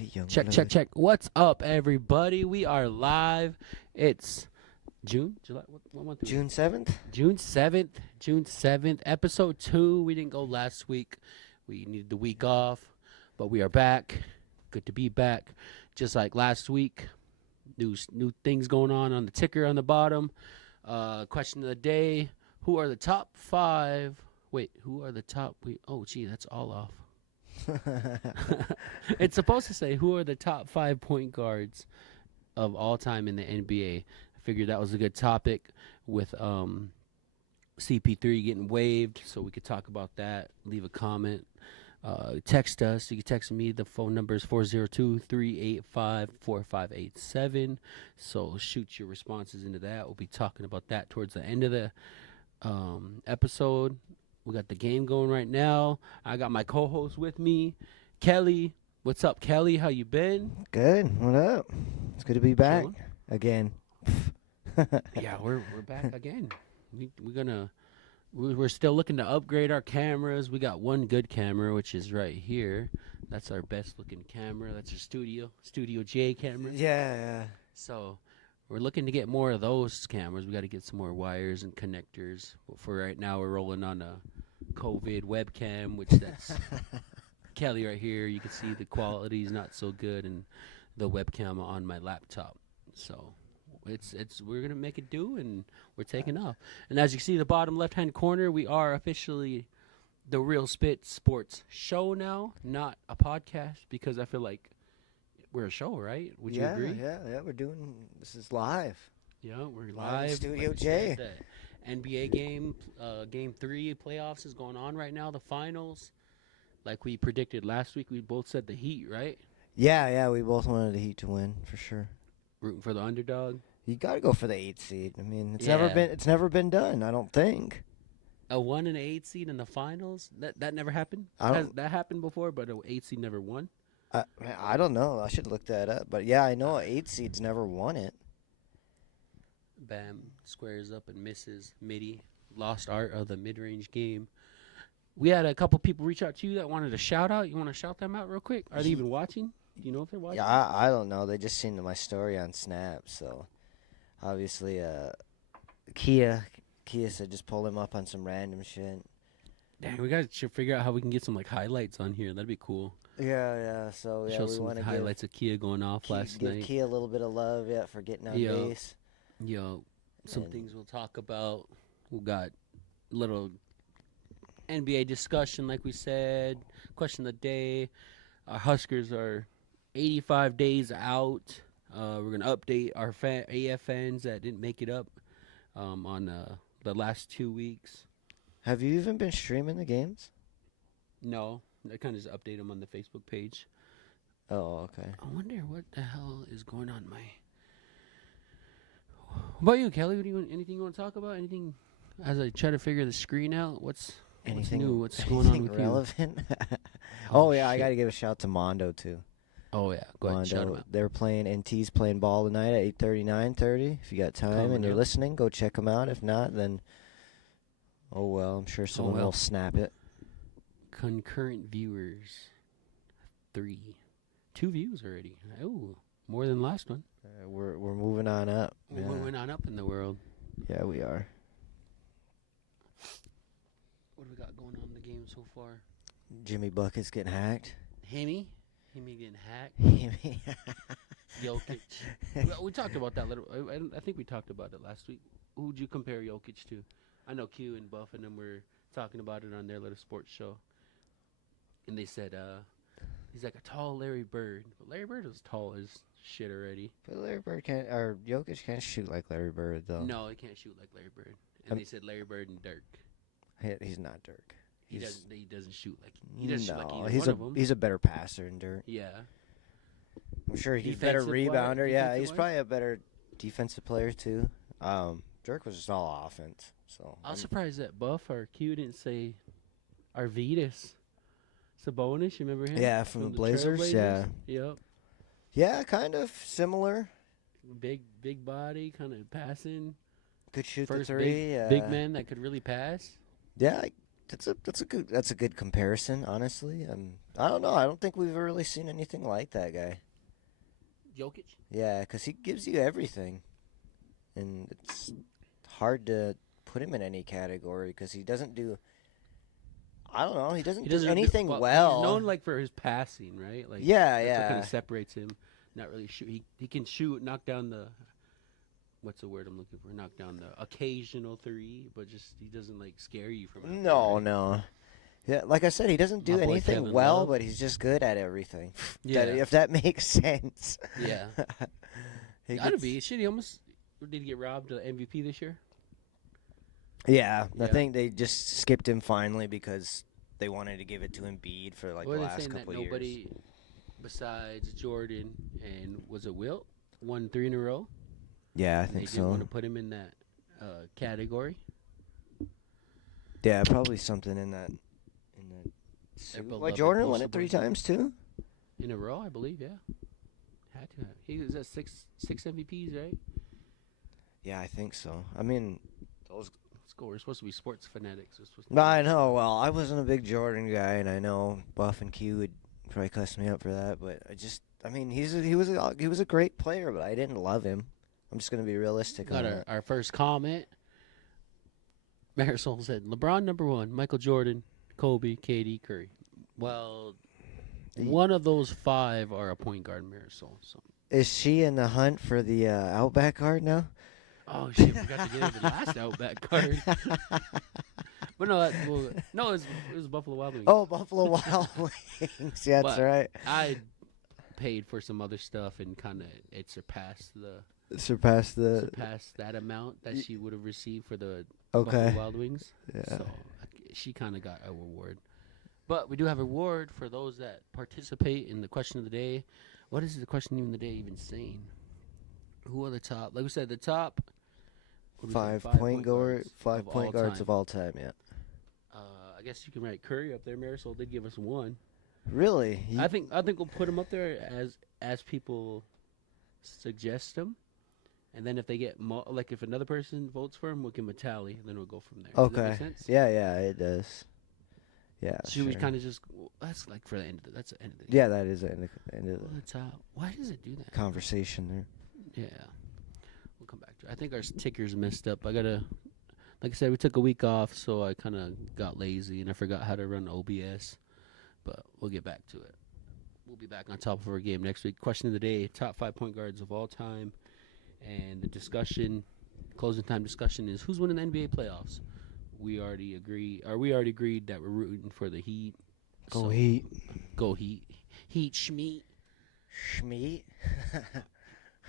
Hey, young Check, blood. check, check. What's up, everybody? We are live. It's June, July. What month? June 7th? June 7th. June 7th. Episode 2. We didn't go last week. We needed the week off, but we are back. Good to be back. Just like last week. New things going on the ticker on the bottom. Question of the day: who are the top 5? Wait, who are the top? Oh, gee, that's all off. It's supposed to say who are the top 5 point guards of all time in the NBA. I figured that was a good topic with CP3 getting waived, so we could talk about that. Leave a comment. Text us. You can text me. The phone number is 402-385-4587. So shoot your responses into that. We'll be talking about that towards the end of the episode. We got the game going right now. I got my co-host with me, Kelly. What's up, Kelly? How you been? Good. What up? It's good to be back Chilling? again. Yeah, we're back again. We're still looking to upgrade our cameras. We got one good camera, which is right here. That's our best looking camera. That's our Studio J camera. Yeah. So we're looking to get more of those cameras. We got to get some more wires and connectors. But for right now, we're rolling on a COVID webcam, which that's Kelly right here. You can see the quality is not so good, and the webcam on my laptop. So we're gonna make it do, and we're taking off. And as you see, the bottom left-hand corner, we are officially the Real Spit Sports Show now, not a podcast, because I feel like we're a show, right? Would you agree? Yeah. We're doing this is live. Yeah, we're Live in live. Studio Like we J. said, the NBA game, Game 3 playoffs is going on right now. The finals, like we predicted last week, we both said the Heat, right? Yeah. We both wanted the Heat to win for sure. Rooting for the underdog. You got to go for the 8th seed. I mean, it's Yeah. never been done. I don't think. A 1 and 8 seed in the finals? That never happened? I don't. That happened before, but an 8 seed never won? I don't know. I should look that up. But yeah, I know 8 seeds never won it. Bam. Squares up and misses. Midi. Lost art of the mid-range game. We had a couple people reach out to you that wanted a shout-out. You want to shout them out real quick? Are they even watching? Do you know if they're watching? Yeah, I don't know. They just seen my story on Snap, so obviously, Kia said just pull him up on some random shit. Dang, we should figure out how we can get some like highlights on here. That'd be cool. Yeah. So Show we some want to highlights of Kia going off last give night. Kia a little bit of love, for getting on Yo. base. Yo, some And- things we'll talk about. We got little NBA discussion, like we said. Question of the day. Our Huskers are 85 days out. We're gonna update our AF fans that didn't make it up on the last 2 weeks. Have you even been streaming the games? No, I kind of just update them on the Facebook page. Oh, okay. I wonder what the hell is going on. What about you, Kelly? Anything you want to talk about? Anything as I try to figure the screen out? What's new? What's going on with relevant? you? Oh yeah, I shit. gotta give a shout to Mondo too. Oh yeah, go ahead, shout him out. They're playing NT's playing ball tonight at 8:30, 9:30. If you got time Coming and you're up. listening, go check them out. If not, then oh well, I'm sure someone well. will snap it. Concurrent viewers, 3, 2 views already. Oh, more than last one. We're moving on up. We're moving on up in the world. Yeah, we are. What do we got going on in the game so far? Jimmy Bucket's getting hacked. Hemi getting hacked. Jimmy. Jokic. we talked about that little. I think we talked about it last week. Who'd you compare Jokic to? I know Q and Buff and them were talking about it on their little sports show, and they said he's like a tall Larry Bird. But Larry Bird was tall as shit already. But Larry Bird can't, or Jokic can't shoot like Larry Bird though. No, he can't shoot like Larry Bird. And they said Larry Bird and Dirk. He's not Dirk. He doesn't shoot like he doesn't shoot like No, either he's one of them. he's a better passer than Dirk. Yeah. I'm sure he's a better Defensive-wise- rebounder. Yeah, he's defensive-wise? probably a better defensive player too. Dirk was just all offense. So I was surprised that Buff or Q didn't say Arvidas Sabonis. You remember him? Yeah, from the Blazers, Trailblazers? Yep. yeah, kind of similar. Big body, kind of passing. Could shoot First the three. big man that could really pass. Yeah, that's a good comparison, honestly. I don't know. I don't think we've really seen anything like that guy. Jokic. Yeah, because he gives you everything, and it's hard to put him in any category because he doesn't do. I don't know. He doesn't do anything well. He's known like for his passing, right? Like Yeah, that's what yeah. kind of separates him. Not really shoot. He can shoot, knock down the. What's the word I'm looking for? Knock down the occasional three, but just he doesn't like scare you from. Out No, there, right? no. Yeah, like I said, he doesn't do My boy anything Kevin well, Love. but he's just good at everything. Yeah. If that makes sense. Yeah. He Gotta gets- be. Shit, he almost did he get robbed of MVP this year? Yeah, I Yeah. think they just skipped him finally because they wanted to give it to Embiid for like Or the they last saying that couple nobody years. besides Jordan and was it Wilt won 3 in a row? Yeah, I And they think didn't want so. to put him in that category. Yeah, probably something in that. Their Like beloved Jordan won poster it 3 boy. times too. In a row, I believe. Yeah, had to. Have. He was at six MVPs, right? Yeah, I think so. I mean, those. We're supposed to be sports fanatics. We're supposed to No, I know. Well, I wasn't a big Jordan guy, and I know Buff and Q would probably cuss me up for that. But I mean, he was a great player, but I didn't love him. I'm just gonna be realistic Got on our, that. our first comment. Marisol said, LeBron #1, Michael Jordan, Kobe, KD, Curry. Well, one of those 5 are a point guard, Marisol. So. Is she in the hunt for the Outback card now? Oh, shit, we got to get into the last Outback card. But no, it was Buffalo Wild Wings. Oh, Buffalo Wild Wings. Yeah, that's But- right. I paid for some other stuff and kind of it surpassed Surpassed the. that amount that she would have received for the Okay. Buffalo Wild Wings. Yeah. So she kind of got a reward. But we do have a reward for those that participate in the question of the day. What is the question of the day even saying? Who are the top? Like we said, the top. what do we say, 5 point guards five of point all guards time. of all time. Yeah. I guess you can write Curry up there. Marisol did give us one. Really? I think we'll put him up there as people suggest him, and then if they get like if another person votes for him, we'll give him a tally, and then we'll go from there. Does that Okay. make sense? Yeah, it does. Yeah. Should we sure. kind of just? That's like for the end of the. That's the end of the. Yeah, that is the end of Well, the top. Why does it do that? conversation there. Yeah, we'll come back to it. I think our ticker's messed up. Like I said, we took a week off, so I kind of got lazy and I forgot how to run OBS. But we'll get back to it. We'll be back on top of our game next week. Question of the day: top 5 point guards of all time, and the discussion, closing time discussion is who's winning the NBA playoffs. We already agreed that we're rooting for the Heat. Go So, Heat. Go Heat. Heat Schmeat. Schmeat.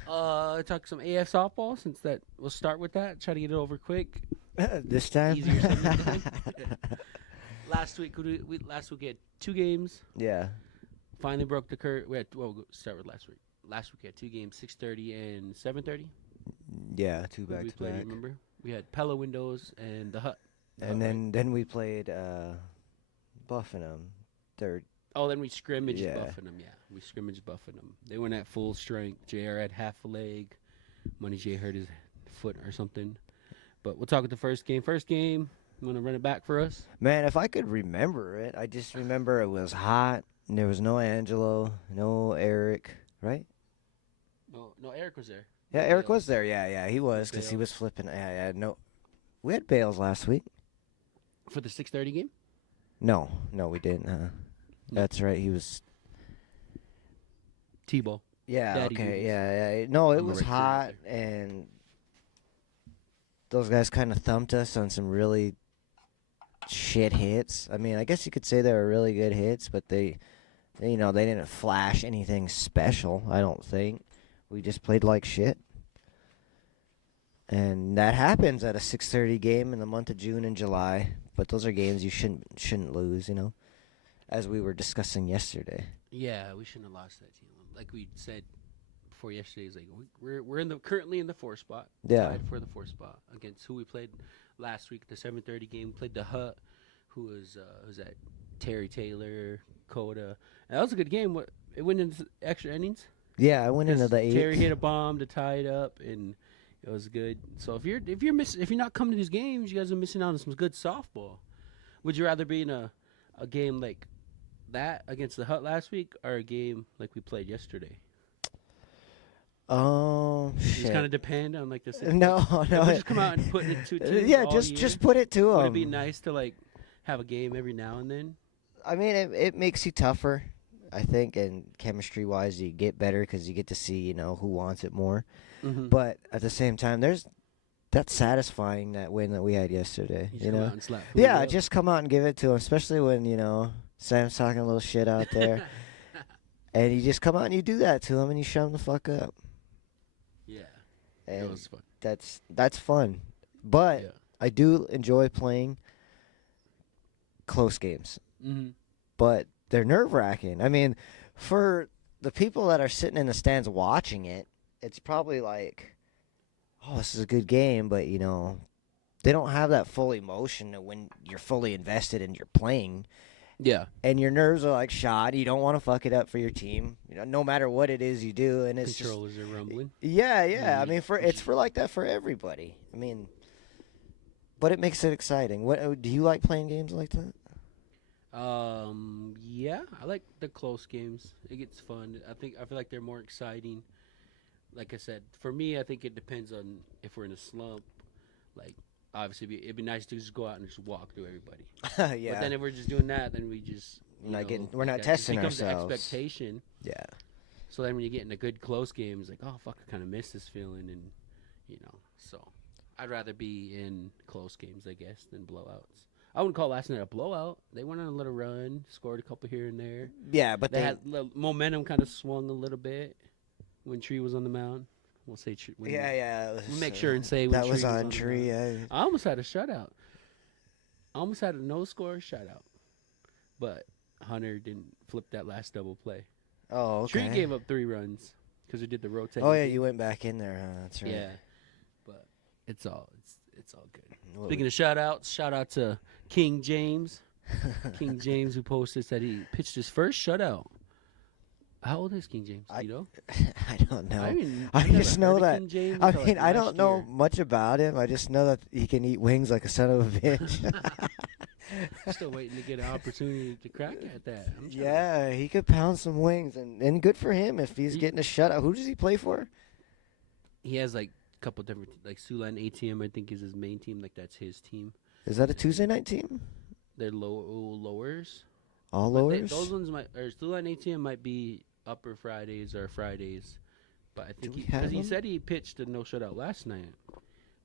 Talk some AF softball since that. We'll start with that. Try to get it over quick. This time. Easier said than done. Last week we had 2 games. Yeah. Finally broke the curse. We'll start with last week. Last week we had 2 games, 6:30 and 7:30. Yeah, 2 back we to played, back. remember? We had Pella Windows and the Hut. And then we played Buffenham third. Oh, then we scrimmaged Yeah. buffing them. Yeah, we scrimmaged buffing them. They went at full strength. JR had half a leg. Money J hurt his foot or something. But we'll talk about the first game. First game, you want to run it back for us? Man, if I could remember it, I just remember it was hot. And there was no Angelo, no Eric, right? No, Eric was there. Yeah, No Eric Bales. was there. Yeah, he was because he was Bales. flipping. Yeah, no. We had Bales last week. For the 6:30 game? No, we didn't. Huh? No. That's right. He was. Tebow. Yeah. Daddy okay. duties. Yeah. No, it I'm a was Red Crew hot, right and those guys kind of thumped us on some really shit hits. I mean, I guess you could say they were really good hits, but they didn't flash anything special. I don't think. We just played like shit. And that happens at a 6:30 game in the month of June and July. But those are games you shouldn't lose, as we were discussing yesterday. Yeah, we shouldn't have lost that team. Like we said before yesterday, is like we're currently in the 4th spot. Yeah. Tied for the 4th spot against who we played last week. The 7:30 game we played the Hut, who was that Terry Taylor, Coda. And that was a good game. It went into extra innings. Yeah, I went into the 8th. Terry hit a bomb to tie it up, and it was good. So if you're not coming to these games, you guys are missing out on some good softball. Would you rather be in a game like that against the Hut last week, or a game like we played yesterday? Just kind Shit. of depend on like the No, If no. we just come out and put it to teams Yeah, all just year, just put it to would it them. be nice to like have a game every now and then? I mean, it makes you tougher, I think, and chemistry wise, you get better because you get to see, who wants it more. Mm-hmm. But at the same time, that's satisfying, that win that we had yesterday. You just You come know, out and slap. who's yeah, up. just come out and give it to him, especially when Sam's talking a little shit out there, and you just come out and you do that to him and you shut him the fuck up, Yeah, it and was fun. that's fun. But Yeah. I do enjoy playing close games. Mm-hmm. But they're nerve wracking. I mean, for the people that are sitting in the stands watching it, it's probably like, oh, this is a good game, but they don't have that full emotion of when you're fully invested and you're playing, Yeah. and your nerves are like shot. You don't want to fuck it up for your team, no matter what it is you do, and it's just Controllers are rumbling. yeah. I Yeah, mean, it's for like that for everybody. I mean, but it makes it exciting. What do you like playing games like that? Yeah, I like the close games. It gets fun. I feel like they're more exciting. Like I said, for me, I think it depends on if we're in a slump. Like, obviously, it'd be nice to just go out and just walk through everybody. Yeah, But then if we're just doing that, then we just we're not that just testing becomes ourselves. The expectation. yeah. So then when you get in a good close game, it's like, oh fuck, I kind of miss this feeling, and So I'd rather be in close games, I guess, than blowouts. I wouldn't call last night a blowout. They went on a little run, scored a couple here and there. Yeah, but They had momentum kind of swung a little bit when Tree was on the mound. We'll say Tree. yeah. We'll make sure and say when that Tree was on the Tree. mound. I almost had a shutout. I almost had a no-score shutout, but Hunter didn't flip that last double play. Oh, okay. Tree gave up 3 runs because we did the rotate. Oh yeah, you went back in there. Huh? That's right. Yeah, but it's all good. What Speaking of shout-outs, shout out to King James. King James, who posted that he pitched his first shutout. How old is King James? Do you know? I don't know. I I just know that. King James I until, mean, like, I last don't know year. much about him. I just know that he can eat wings like a son of a bitch. Still waiting to get an opportunity to crack at that. I'm trying to- Yeah, he could pound some wings, and good for him if he's He- getting a shutout. Who does he play for? He has like a couple different, like Siouxland ATM, I think is his main team. Like that's his team. Is that a Tuesday night team? They're lowers. All But lowers? those ones might, or Siouxland ATM might be upper Fridays or Fridays. But I think we because have he them? said he pitched a no shutout last night.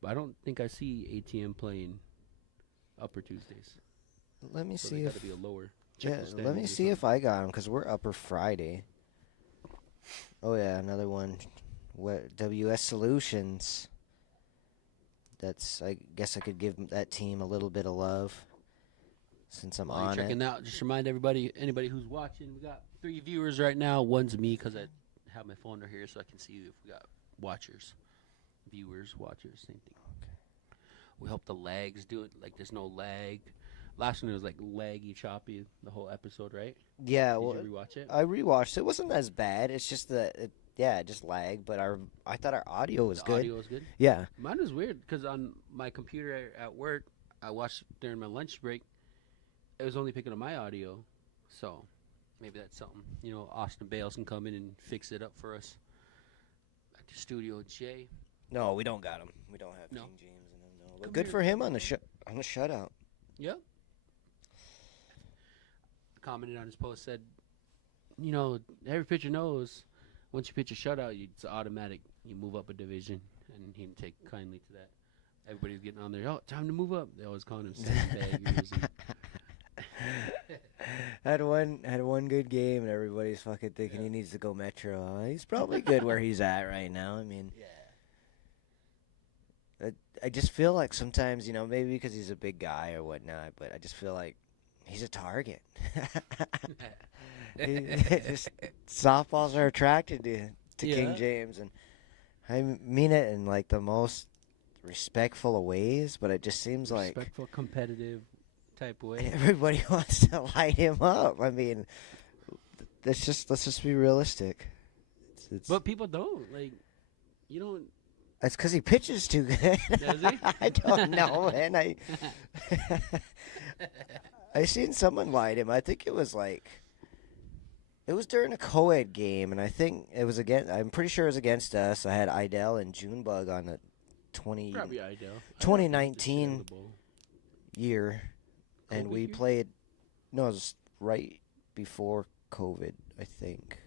But I don't think I see ATM playing upper Tuesdays. Let me So see they if got to be a lower. Check yeah. the Let standings me or see if I got him because we're upper Friday. Oh yeah, another one. WS Solutions. That's I guess I could give that team a little bit of love since I'm While you're on checking it. out, just remind anybody who's watching, we got 3 viewers right now. One's me because I have my phone right here so I can see if we got watchers, viewers, watchers, same thing. We hope the lags do it. Like there's no lag. Last one was like laggy, choppy the whole episode, right? Yeah, Did well, you rewatch it? I rewatched. It wasn't as bad. It's just that it just lagged. But I thought our audio was The good. audio was good. Yeah. Mine was weird because on my computer at work, I watched during my lunch break. It was only picking up my audio, so maybe that's something. Austin Bales can come in and fix it up for us. Back to Studio J. No, we don't got him. We don't have No. King James in him. No. But Come good here. for him on the shutout. Yep. Commented on his post said, every pitcher knows once you pitch a shutout, it's automatic. You move up a division, and he didn't take kindly to that. Everybody's getting on there. Oh, time to move up. They always calling him sandbaggers. Had one good game, and everybody's fucking thinking he needs to go Metro. He's probably good where he's at right now. I mean, I just feel like sometimes, maybe because he's a big guy or whatnot, but I just feel like he's a target. Just softballs are attracted to King Yeah. James, and I mean it in like the most respectful of ways, but it just seems like Respectful, competitive type way. everybody wants to light him up. I mean, let's just be realistic. It's But people don't. Like, you don't. it's because he pitches too good. Does he? I don't know, man. I seen someone light him. I think it was like it was during a co-ed game, and I think it was against. I'm pretty sure it was against us. I had Idell and Junebug on the 20, Probably Idell. 2019 year, and COVID we year? played. No, it was right before COVID, I think.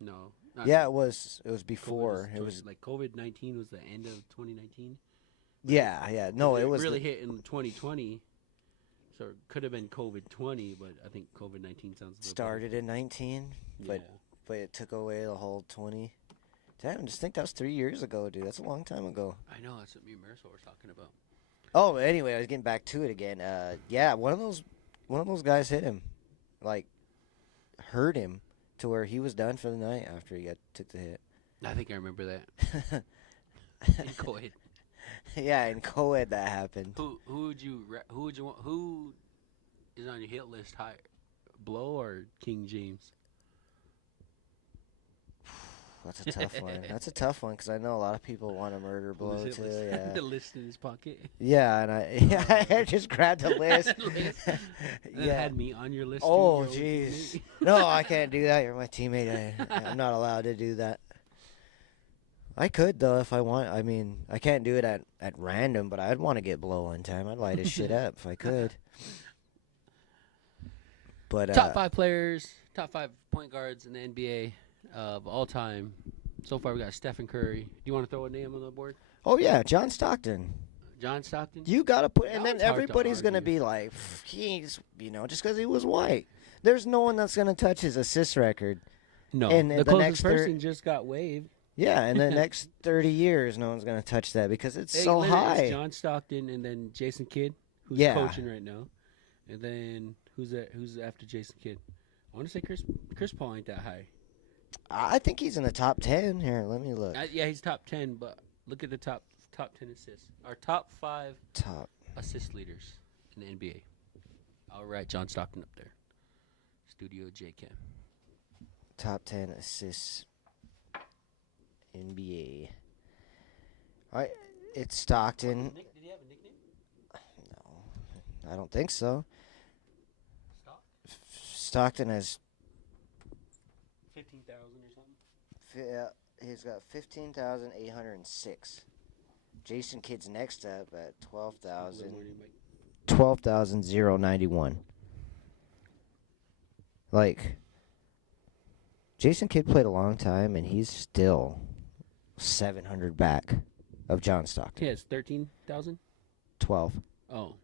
No. Yeah, it was. It was COVID before. It was. like COVID-19 was the end of 2019. Yeah, yeah. No, it was really the- hit in 2020. So it could have been COVID-20, but I think COVID-19 sounds a little started in 19, better. but it took away the whole 20. Damn, I just think that was 3 years ago, dude. That's a long time ago. I know, that's what me and Marisol were talking about. Oh, anyway, I was getting back to it again. Yeah, one of those guys hit him, like, hurt him to where he was done for the night after he took the hit. I think I remember that. In co-ed. Yeah, in co-ed that happened. Who would you want? Who is on your hit list higher, Blow or King James? That's a tough one. That's a tough one because I know a lot of people want to murder On Blow his hit too. list. Yeah. The list in his pocket. Yeah, and I just grabbed the list. List. And it Yeah. had me on your list. Oh, too, your old jeez. teammate. No, I can't do that. You're my teammate. I'm not allowed to do that. I could, though, if I want. I mean, I can't do it at random, but I'd want to get Blow one time. I'd light his shit up if I could. But Top 5 players, top 5 point guards in the NBA of all time. So far, we got Stephen Curry. Do you want to throw a name on the board? oh, yeah, John Stockton. John Stockton? You got to put, That and then one's hard to everybody's going to argue. be like, he's, just because he was white. There's no one that's going to touch his assist record. No. and The the closest next person just got waived. Yeah, in the next 30 years, no one's going to touch that because it's Hey, so literally, high. It's John Stockton and then Jason Kidd, who's Yeah. coaching right now. And then who's after Jason Kidd? I want to say Chris Paul ain't that high. I think he's in the top 10. Here, let me look. Yeah, he's top 10, but look at the top 10 assists. Our top 5 Top. assist leaders in the NBA. All right, John Stockton up there. Studio J Cam. Top 10 assists NBA. All right, it's Stockton. Did he have a nickname? No, I don't think so. Stockton has, 15,000 or something. he's got 15,806. Jason Kidd's next up at 12,091. Like, Jason Kidd played a long time, and he's still 700 back of John Stockton. He has 13,000. 12. Oh,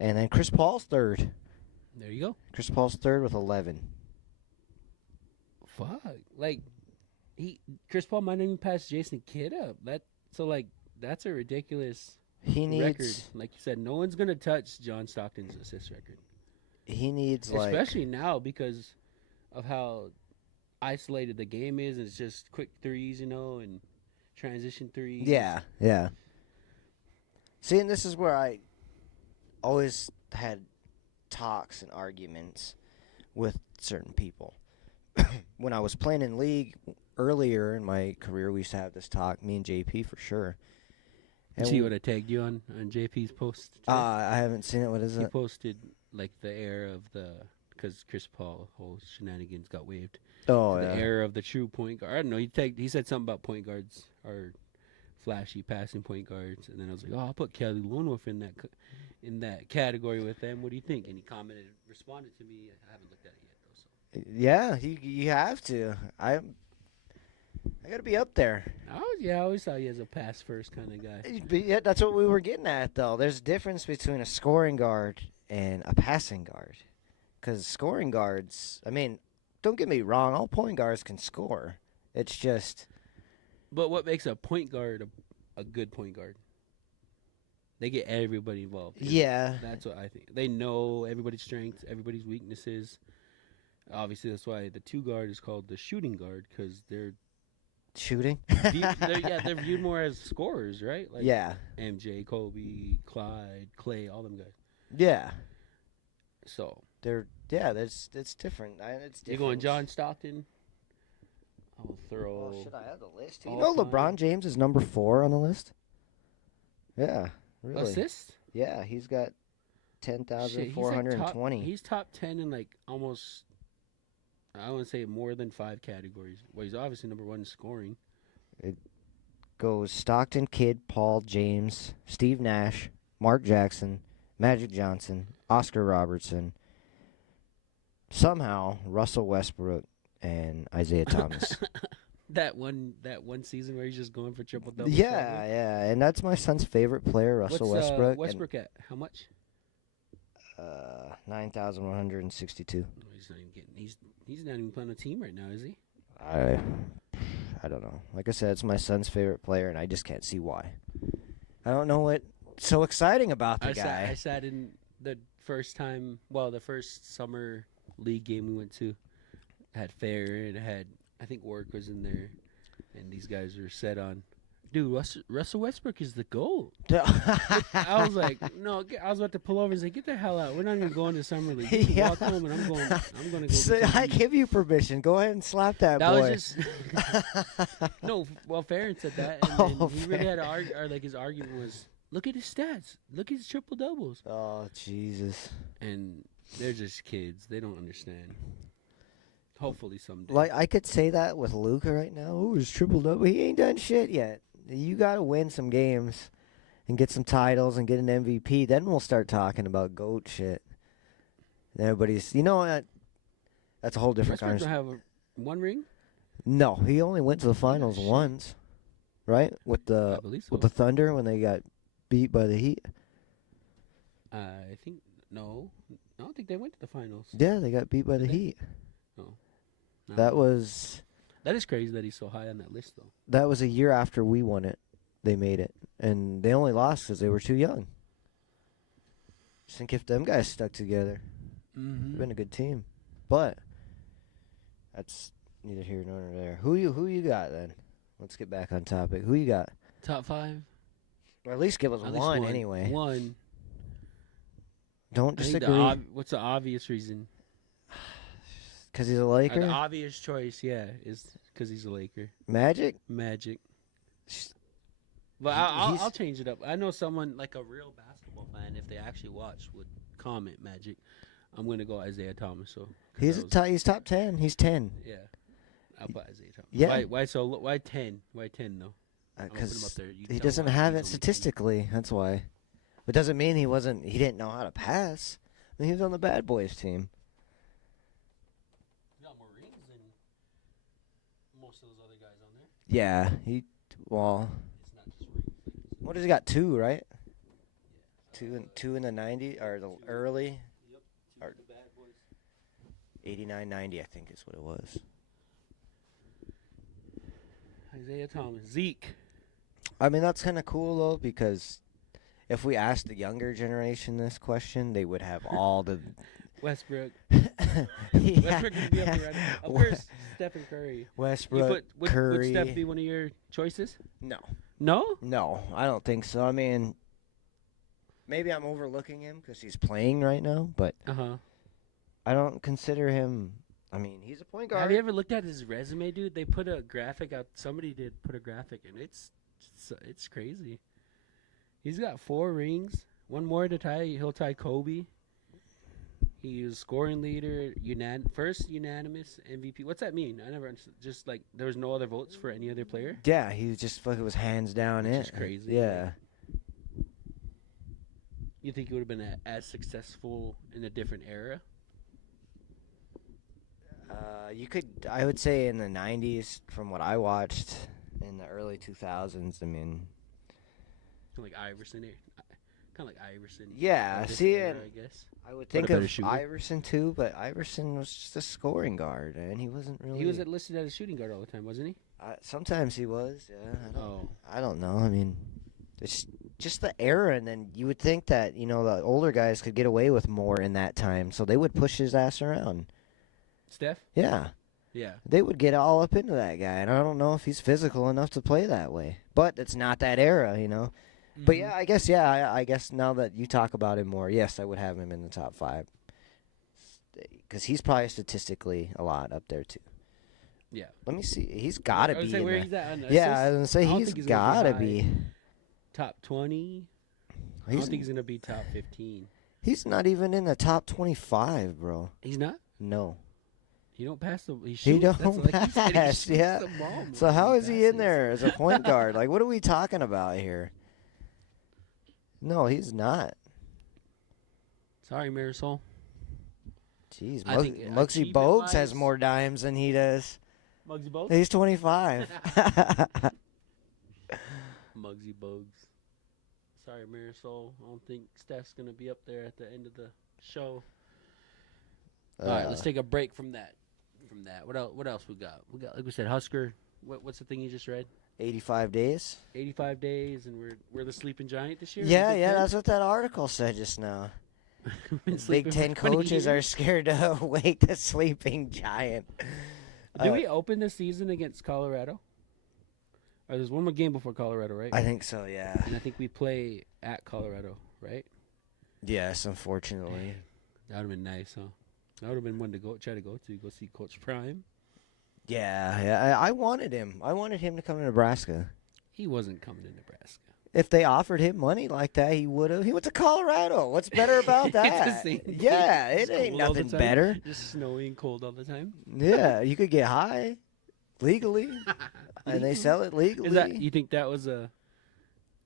And then Chris Paul's third. there you go. Chris Paul's third with 11. Fuck, like Chris Paul might even pass Jason Kidd up. That's a ridiculous He record. needs. Like you said, no one's gonna touch John Stockton's assist record, He needs like. especially now because of how isolated the game is. It's just quick threes, and transition threes. Yeah, yeah. See, and this is where I always had talks and arguments with certain people. When I was playing in league earlier in my career, we used to have this talk, me and JP for sure. And See what I tagged you on JP's post. today? I haven't seen it. What is He it? posted like the era of because Chris Paul whole shenanigans got waived. Oh, The yeah. era of the true point guard. I don't know. He said something about point guards or flashy passing point guards, and then I was like, oh, I'll put Kelly Loonwolf in that category with them. What do you think? And he responded to me. I haven't looked at it yet though. So Yeah, you have to. I got to be up there. I always thought he was a pass first kind of guy. But yeah, that's what we were getting at, though. There's a difference between a scoring guard and a passing guard. Because scoring guards, I mean, don't get me wrong, all point guards can score. It's just, But what makes a point guard a good point guard? They get everybody involved. yeah. That's what I think. They know everybody's strengths, everybody's weaknesses. Obviously, that's why the 2 guard is called the shooting guard because they're Shooting? they're viewed more as scorers, right? Like Yeah. MJ, Kobe, Clyde, Clay, all them guys. Yeah. So It's different. It's different. you going John Stockton? I'll throw. Oh, should I have the list? You all know time. LeBron James is number 4 on the list? Yeah, really. Assists? Yeah, he's got ten Shit, thousand he's four like hundred and top. twenty. He's top 10 in like almost. I want to say more than 5 categories. Well, he's obviously number 1 in scoring. Goes Stockton, Kidd, Paul, James, Steve Nash, Mark Jackson, Magic Johnson, Oscar Robertson, somehow Russell Westbrook, and Isaiah Thomas. That one season where he's just going for triple double. Yeah, yeah, and that's my son's favorite player, Russell What's Westbrook. and, Westbrook at? How much? 9,162. He's not even getting. He's not even playing a team right now, is he? I don't know. Like I said, it's my son's favorite player, and I just can't see why. I don't know what's so exciting about the guy. I sat in the first summer league game we went to. Had Fair and had I think Warwick was in there, and these guys were set on. Dude, Russell Westbrook is the GOAT. I was like, no, I was about to pull over and say, get the hell out. We're not even going to summer league. You can Yeah. walk home, and I'm going to go. So get some I beef. give you permission. Go ahead and slap that That boy. was just no. Well, Farron said that, and Oh, then he really had to argue. Or like his argument was, look at his stats, look at his triple doubles, Oh, Jesus. and they're just kids. They don't understand. Hopefully someday. Like, I could say that with Luca right now. Oh, he's triple double. He ain't done shit yet. You got to win some games and get some titles and get an MVP. Then we'll start talking about GOAT shit. And everybody's, that's a whole different Westbrook don't conversation. have one ring. No, he only went to the finals shit. once, right? With I the believe so. with the Thunder when they got beat by the Heat. I think no. I don't think they went to the finals. Yeah, they got beat by the Did they? Heat. No. That was That is crazy that he's so high on that list, though. a year after we won it. They made it, and they only lost because they were too young. Just think if them guys stuck together, Mm-hmm. it'd been a good team. But that's neither here nor there. Who you got then? Let's get back on topic. Who you got? Top 5. Or at least give us At least one anyway. One. Don't I think disagree. what's the obvious reason? Because he's a The Laker. obvious choice, yeah, is because he's a Laker. Magic. Magic. Sh- But He- I'll he's- change it up. I know someone like a real basketball fan, if they actually watch, would comment Magic. I'm gonna go Isaiah Thomas. So 'cause He's that was- he's top 10. He's 10. Yeah, I'll put Isaiah Thomas. Yeah. Why 10? Why 10 though? I'll put him up Because there. You he tell doesn't why have he's it only 10. statistically. That's why. But doesn't mean he didn't know how to pass. I mean, he was on the Bad Boys team. He got more rings than most of those other guys on there. Yeah, well, It's not just rings. what has he got? 2, right? Two in the 90 or the early Yep. Or- The bad boys. 89, 90, I think is what it was. Isaiah Thomas. Zeke. I mean, that's kind of cool though, because if we asked the younger generation this question, they would have all the Westbrook. yeah. Westbrook would be up there. Right? Of course, Stephen Curry. Westbrook, Would Curry. Steph be one of your choices? No, No. no, I don't think so. I mean, maybe I'm overlooking him because he's playing right now, but Uh huh. I don't consider him. I mean, he's a point guard. Have you ever looked at his resume, dude? They put a graphic out. Somebody did put a graphic, and it's crazy. He's got 4 rings. One more to tie. He'll tie Kobe. He was scoring leader, first unanimous MVP. What's that mean? I never understood. Just like there was no other votes for any other player. Yeah, he was just fucking was hands down Which it. is crazy, Yeah. You think he would have been as successful in a different era? I would say in the 90s, from what I watched, in the early 2000s, I mean, Kind of like Iverson. Kind of like Iverson. Yeah, of this see, era, and I guess. I would What, a think better of shooter? Iverson too, but Iverson was just a scoring guard, and he wasn't really. He was listed as a shooting guard all the time, wasn't he? Sometimes he was, yeah. Oh. I don't know. I mean, it's just the era, and then you would think that, the older guys could get away with more in that time, so they would push his ass around. Steph? Yeah. Yeah. They would get all up into that guy, and I don't know if he's physical enough to play that way. But it's not that era, But yeah, I guess now that you talk about him more, yes, I would have him in the top 5. Because he's probably statistically a lot up there, too. Yeah. Let me see. He's got to I would be say in where the... he's at on Yeah, I assists. was going to say, I don't he's think he's gonna got to be be... Top 20. I don't think he's going to be top 15. He's not even in the top 25, bro. He's not. No. He don't pass the. He, He shoots. don't That's like he said, he pass, shoots yeah. the ball So more how than is he in passes. there as a point guard? Like, what are we talking about here? No, he's not. Sorry, Marisol. Jeez, I think Muggsy Bogues has achievement-wise- more dimes than he does. Muggsy Bogues. He's 25. Muggsy Bogues. Sorry, Marisol. I don't think Steph's gonna be up there at the end of the show. All right, let's take a break from that. What else we got? We got, like we said, Husker. What's the thing you just read? 85 days. 85 days, and we're the sleeping giant this year. Yeah, that's what that article said just now. Big Ten coaches are scared to wake the sleeping giant. Do we open the season against Colorado? Or there's one more game before Colorado, right? I think so, yeah. And I think we play at Colorado, right? Yes, unfortunately. That would have been nice, huh? That would have been one to go see Coach Prime. Yeah. I wanted him. I wanted him to come to Nebraska. He wasn't coming to Nebraska. If they offered him money like that, he would have. He went to Colorado. What's better about that? It's the same thing. Yeah, it It's ain't cold all the nothing time. better. Just snowy and cold all the time. Yeah, you could get high legally, and they sell it legally. Is that you think that was a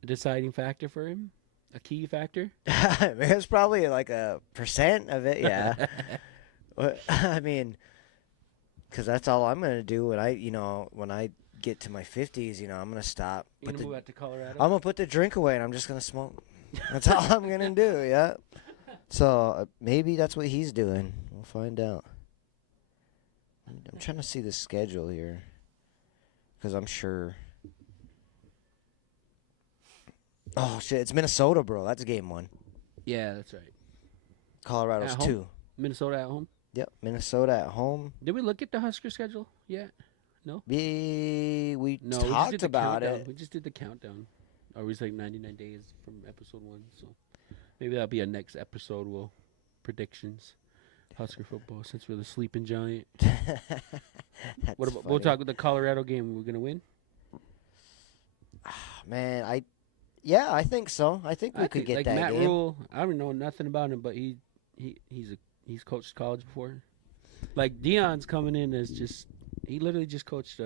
deciding factor for him? A key factor? It's probably like a percent of it. Yeah. I mean, because that's all I'm gonna do when I get to my 50s. I'm gonna stop. You gonna move out to Colorado? I'm gonna put the drink away and I'm just gonna smoke. That's all I'm gonna do. Yeah. So maybe that's what he's doing. We'll find out. I'm trying to see the schedule here, because I'm sure. Oh shit! It's Minnesota, bro. That's game 1. Yeah, that's right. Colorado's At home? 2. Minnesota at home. Yep, Minnesota at home. Did we look at the Husker schedule yet? We No, we just did talked the about countdown. it. We just did the countdown. Or was like 99 days from episode 1. So maybe that'll be a next episode. We'll predictions. Husker football, since we're the sleeping giant. That's What about, we'll funny. talk with the Colorado game. We're gonna win. Man, I think so. I think we could get like that Matt game. Rule. I don't know nothing about him, but he's coached college before. Like Dion's coming in as he literally just coached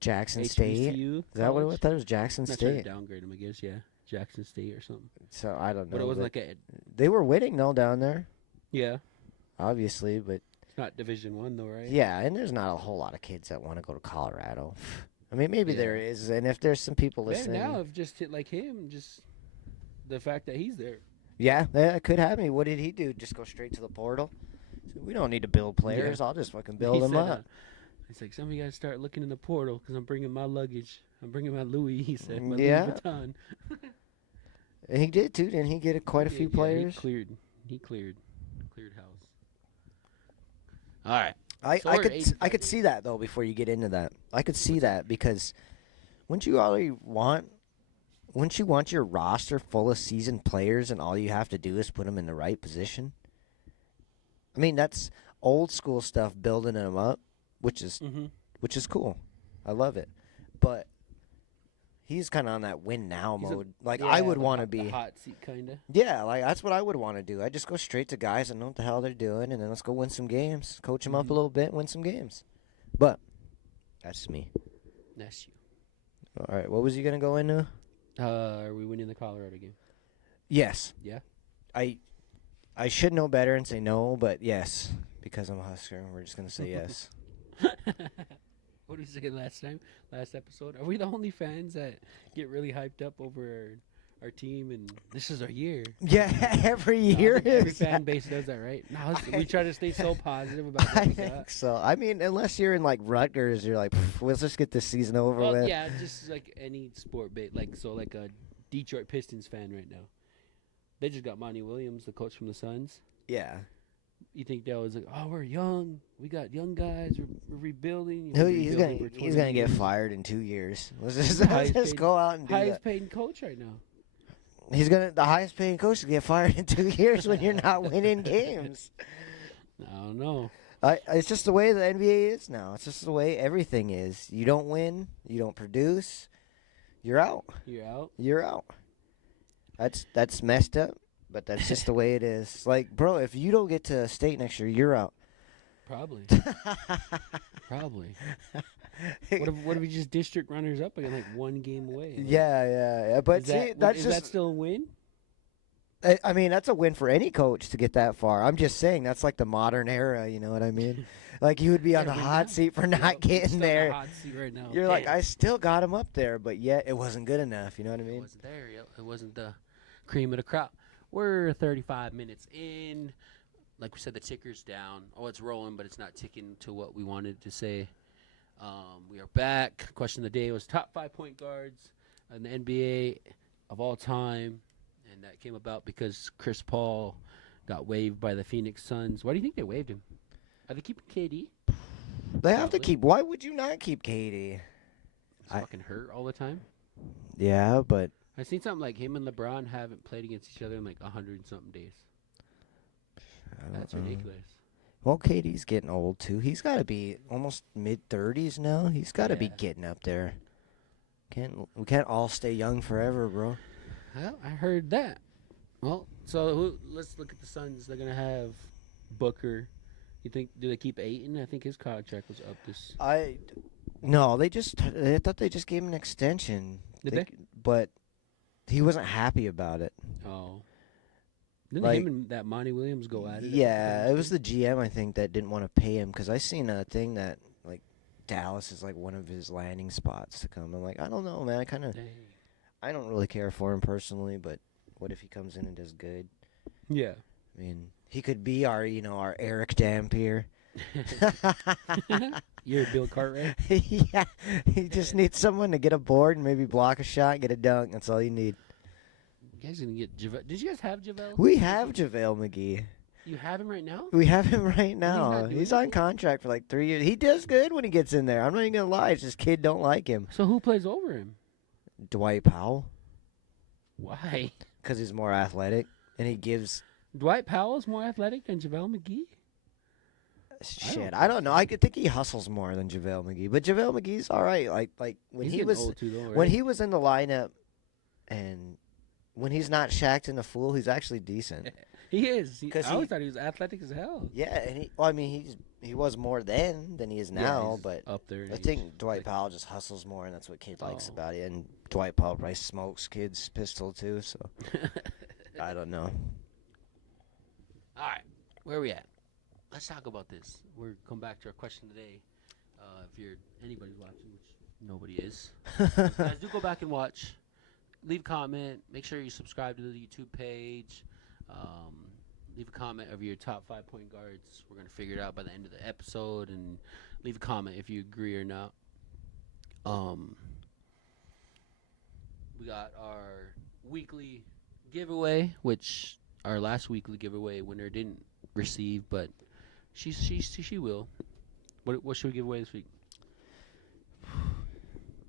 Jackson State. HBCU. Is that what it college. was? I thought it was Jackson Not trying State. to downgrade him, I guess. Yeah, Jackson State or something. So I don't know. But it wasn't but like they were winning though down there, yeah. obviously. But It's not Division 1 though, right? yeah, and there's not a whole lot of kids that want to go to Colorado. I mean, maybe Yeah. there is, and if there's some people Maybe listening, now if just hit like him, just the fact that he's there. yeah, that could happen. What did he do? Just go straight to the portal? So we don't need to build players. I'll just fucking build He them said, up. He's like, some of you guys start looking in the portal because I'm bringing my luggage. I'm bringing my Louis. He said, my Yeah. Louis Vuitton. And he did too. Didn't he get quite a few players? He cleared house. All right. I So we're could 85 I could see that though. Before you get into that, I could see that because wouldn't you want your roster full of seasoned players and all you have to do is put them in the right position? I mean, that's old school stuff, building them up, which is cool. I love it, but he's kind of on that win now He's a- mode. Like Yeah, I would the want to hot- the be. hot seat kind of. Yeah, like that's what I would want to do. I just go straight to guys and know what the hell they're doing, and then let's go win some games, coach them up a little bit, win some games. But that's me. That's you. All right, what was you gonna go into? Are we winning the Colorado game? Yes. Yeah. I should know better and say no, but yes, because I'm a Husker, we're just gonna say yes. What did we say last episode? Are we the only fans that get really hyped up over our team and this is our year? Yeah, every No, I year think every is. fan base does that, right? No, we try to stay so positive about I what we think got. so. I mean, unless you're in like Rutgers, you're like, let's just get this season over Well, with. yeah, just like any sport, like a Detroit Pistons fan right now. They just got Monty Williams, the coach from the Suns. Yeah. You think that was like, oh, we're young, we got young guys, we're rebuilding. No, We're he's rebuilding gonna for he's 20 gonna get years. fired in 2 years. Let's just, Highest let's just paid- go out and do Highest that. paid coach right now. The highest paying coach to get fired in 2 years when you're not winning games. I don't know. It's just the way the NBA is now. It's just the way everything is. You don't win, you don't produce, you're out. You're out. You're out. That's messed up, but that's just the way it is. Like, bro, if you don't get to state next year, you're out. Probably. Probably. What if we just district runners up again, like 1 game away? Like, yeah. But is see, that, that's is just. that still a win? I mean, that's a win for any coach to get that far. I'm just saying that's like the modern era. You know what I mean? Like you would be on the Gotta win hot now. seat for Yeah, not we're still getting in the there. hot seat right now. You're like, Damn. I still got him up there, but yet it wasn't good enough. You know what I It mean? wasn't there. Yep. It wasn't the cream of the crop. We're 35 minutes in. Like we said, the ticker's down. Oh, it's rolling, but it's not ticking to what we wanted to say. We are back. Question of the day was top 5 point guards in the NBA of all time. And that came about because Chris Paul got waived by the Phoenix Suns. Why do you think they waived him? Are they keeping KD? They have to Probably. keep. Why would you not keep Katie? He's I- fucking hurt all the time. Yeah, but I seen something like him and LeBron haven't played against each other in like 100 and something days. I don't That's know. ridiculous. Well, Katie's getting old too. He's got to be almost mid-30s now. He's got to be Yeah. getting up there. We can't all stay young forever, bro. Well, I heard that. Well, so let's look at the Suns. They're gonna have Booker. You think do they keep Ayton? I think his contract was up this. No, I thought they just gave him an extension. Did they? But he wasn't happy about it. Oh. Didn't Like- him and that Monty Williams go at it? Yeah, it was the GM I think that didn't want to pay him because I seen a thing that like Dallas is like one of his landing spots to come. I'm like, I don't know, man. I don't really care for him personally, but what if he comes in and does good? Yeah. I mean, he could be our Eric Dampier. You're Bill Cartwright. Yeah, he just needs someone to get a board and maybe block a shot, get a dunk. That's all you need. You guys gonna get JaVale? Did you guys have JaVale? We have JaVale McGee. You have him right now? We have him right now. not doing He's on anything? contract for like 3 years. He does good when he gets in there. I'm not even gonna lie. It's just kid don't like him. So who plays over him? Dwight Powell, Why? because he's more athletic and he gives Dwight Powell's more athletic than JaVale McGee? shit. I don't know. I could think he hustles more than JaVale McGee, but JaVale McGee's all right. Like when He's he getting was old too, though, when right? he was in the lineup, and when he's not shacked in the fool, he's actually decent. He is. I 'Cause always he- thought he was athletic as hell. Yeah, and I mean, he was more then than he is now, he's but up there. in I age. think Dwight Like- Powell just hustles more, and that's what kid likes Oh. about it. And Dwight Powell probably smokes kids' pistol too, so I don't know. All right, where we at? Let's talk about this. We're come back to our question today. If you're anybody's watching, which nobody is, guys, do go back and watch. Leave a comment. Make sure you subscribe to the YouTube page. Leave a comment of your top 5 point guards. We're gonna figure it out by the end of the episode, and leave a comment if you agree or not. We got our weekly giveaway, which our last weekly giveaway winner didn't receive, but she will. What should we give away this week?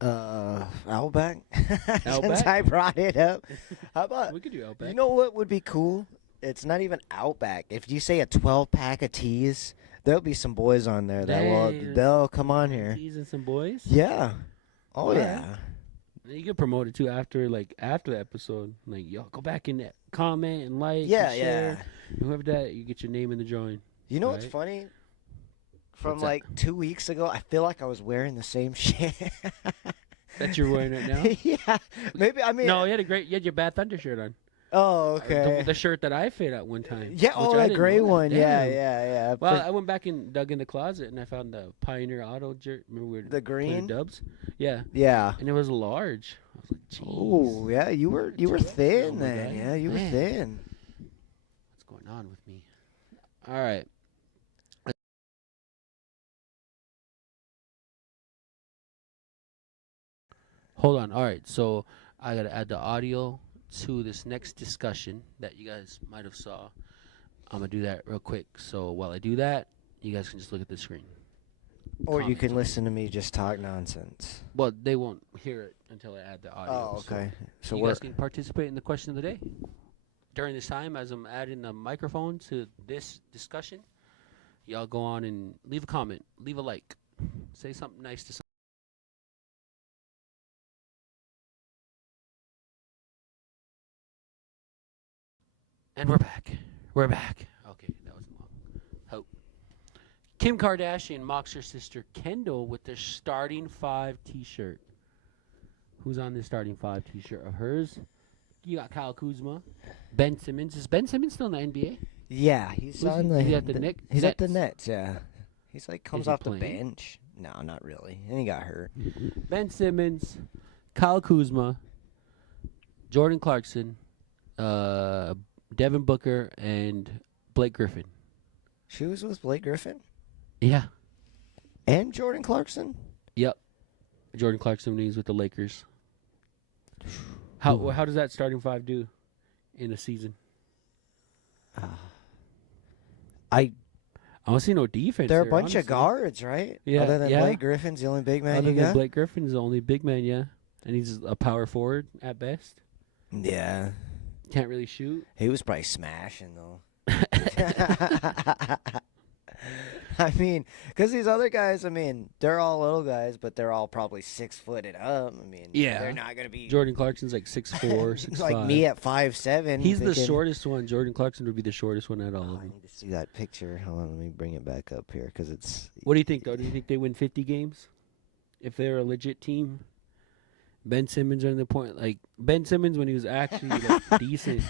Outback. Since Outback? I brought it up, how about We could do Outback. you know what would be cool? It's not even Outback. If you say a 12-pack of teas, there'll be some boys on there that Dang. they'll come on here. Teasing some boys. Yeah. Oh Alright. yeah. You get promoted too after the episode. Like, yo, go back and comment and like. Yeah, and share. yeah. Whoever that, you get your name in the drawing. You know what's Right. funny? From What's that? like 2 weeks ago, I feel like I was wearing the same shit. That you're wearing right now. Yeah. Maybe I mean. No, you had your Bad Thunder shirt on. Oh, The, okay. the shirt that I fit at one time. Yeah. which Oh, I that didn't gray know that. one. Yeah, Damn. yeah. Well, I went back and dug in the closet and I found the Pioneer Auto shirt. Remember we were the playing green. Dubs? Yeah, Yeah. and it was large. I was like, jeez. Oh, yeah. You were thin my then. God. Yeah, you were Man. thin. What's going on with me? All right. Hold on. All right. So I got to add the audio to this next discussion that you guys might have saw. I'm going to do that real quick. So while I do that, you guys can just look at the screen. Or you Comments can on listen to me just talk nonsense. Well, they won't hear it until I add the audio. Oh, so okay. So you we're guys can participate in the question of the day. During this time, as I'm adding the microphone to this discussion, y'all go on and leave a comment, leave a like, say something nice to someone. And we're back. We're back. Okay, that was long. Hope. Kim Kardashian mocks her sister Kendall with the starting five T-shirt. Who's on the starting five T-shirt of hers? You got Kyle Kuzma, Ben Simmons. Is Ben Simmons still in the NBA? Yeah, he's Who's on he? the. He's at the Knicks? He's at the Nets. Nets. Yeah, he's like comes he off the playing? bench. No, not really. And he got hurt. Ben Simmons, Kyle Kuzma, Jordan Clarkson, Devin Booker, and Blake Griffin. She was with Blake Griffin Yeah. and Jordan Clarkson. Yep. Jordan Clarkson when he was with the Lakers. How does that starting five do in a season? I I don't see no defense. they're a there, bunch honestly. of guards, right? Yeah, Other than yeah. Blake Griffin's the only big man Other you than got. Blake Griffin's the only big man, yeah. And he's a power forward at best. Yeah, Can't really shoot. he was probably smashing though. I mean, because these other guys, I mean, they're all little guys, but they're all probably 6 foot and up. I mean, Yeah. they're not gonna be Jordan Clarkson's like 6'4", 6'5". like me at 5'7". He's the thinking, shortest one. Jordan Clarkson would be the shortest one out of all Oh, of I them. need to see that picture. Hold on, let me bring it back up here because it's. What do you think, though? Do you think they win 50 games? If they're a legit team? Ben Simmons on the point. Like, Ben Simmons when he was actually like, decent.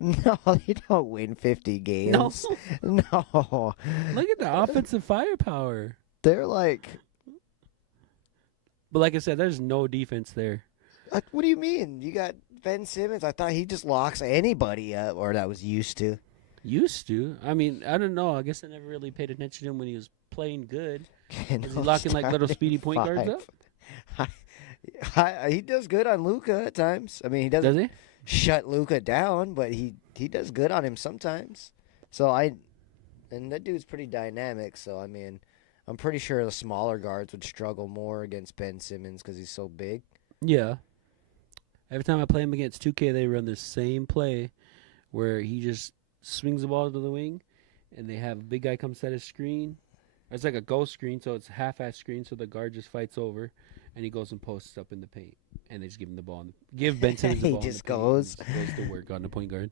No, they don't win 50 games. No. No. Look at the offensive firepower. They're like, But like I said, there's no defense there. what do you mean? You got Ben Simmons. I thought he just locks anybody up, or that was used to. Used to. I mean, I don't know. I guess I never really paid attention to him when he was playing good. Is Is he locking like little speedy point guards up? He does good on Luca at times. I mean, he doesn't Does he? shut Luca down, but he does good on him sometimes. So and that dude's pretty dynamic. So I mean, I'm pretty sure the smaller guards would struggle more against Ben Simmons because he's so big. Yeah. Every time I play him against 2K, they run the same play where he just swings the ball to the wing, and they have a big guy come set a screen. It's like a ghost screen, so it's a half-ass screen, so the guard just fights over, and he goes and posts up in the paint, and they just give him the ball. Give Ben Simmons the He ball. just in the paint, goes. and just goes to work on the point guard.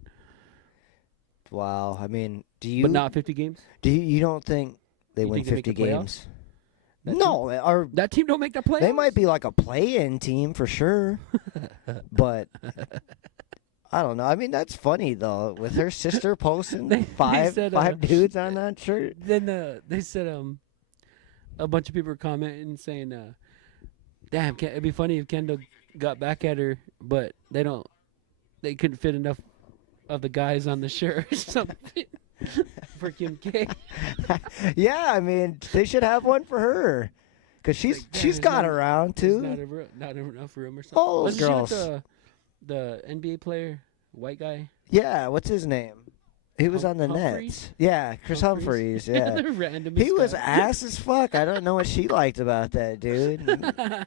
Wow. I mean, But not 50 games. you don't think they You win think they make 50 the playoffs? games? That No, or That team don't make the playoffs. they might be like a play-in team for sure. But I don't know. I mean, that's funny though. With her sister posting They five said, dudes on that shirt. Then they said a bunch of people were commenting saying, "Damn, it'd be funny if Kendall got back at her, but they couldn't fit enough of the guys on the shirt or something for Kim K." Yeah, I mean, they should have one for her, cause she's Like, damn, she's there's got not- around There's too. not enough room or something. All those Wasn't she girls. with the NBA player, white guy? Yeah, what's his name? He was on the Humphreys? Nets. Yeah, Chris Humphreys. Yeah, The random he was guy. ass as fuck. I don't know what she liked about that dude. The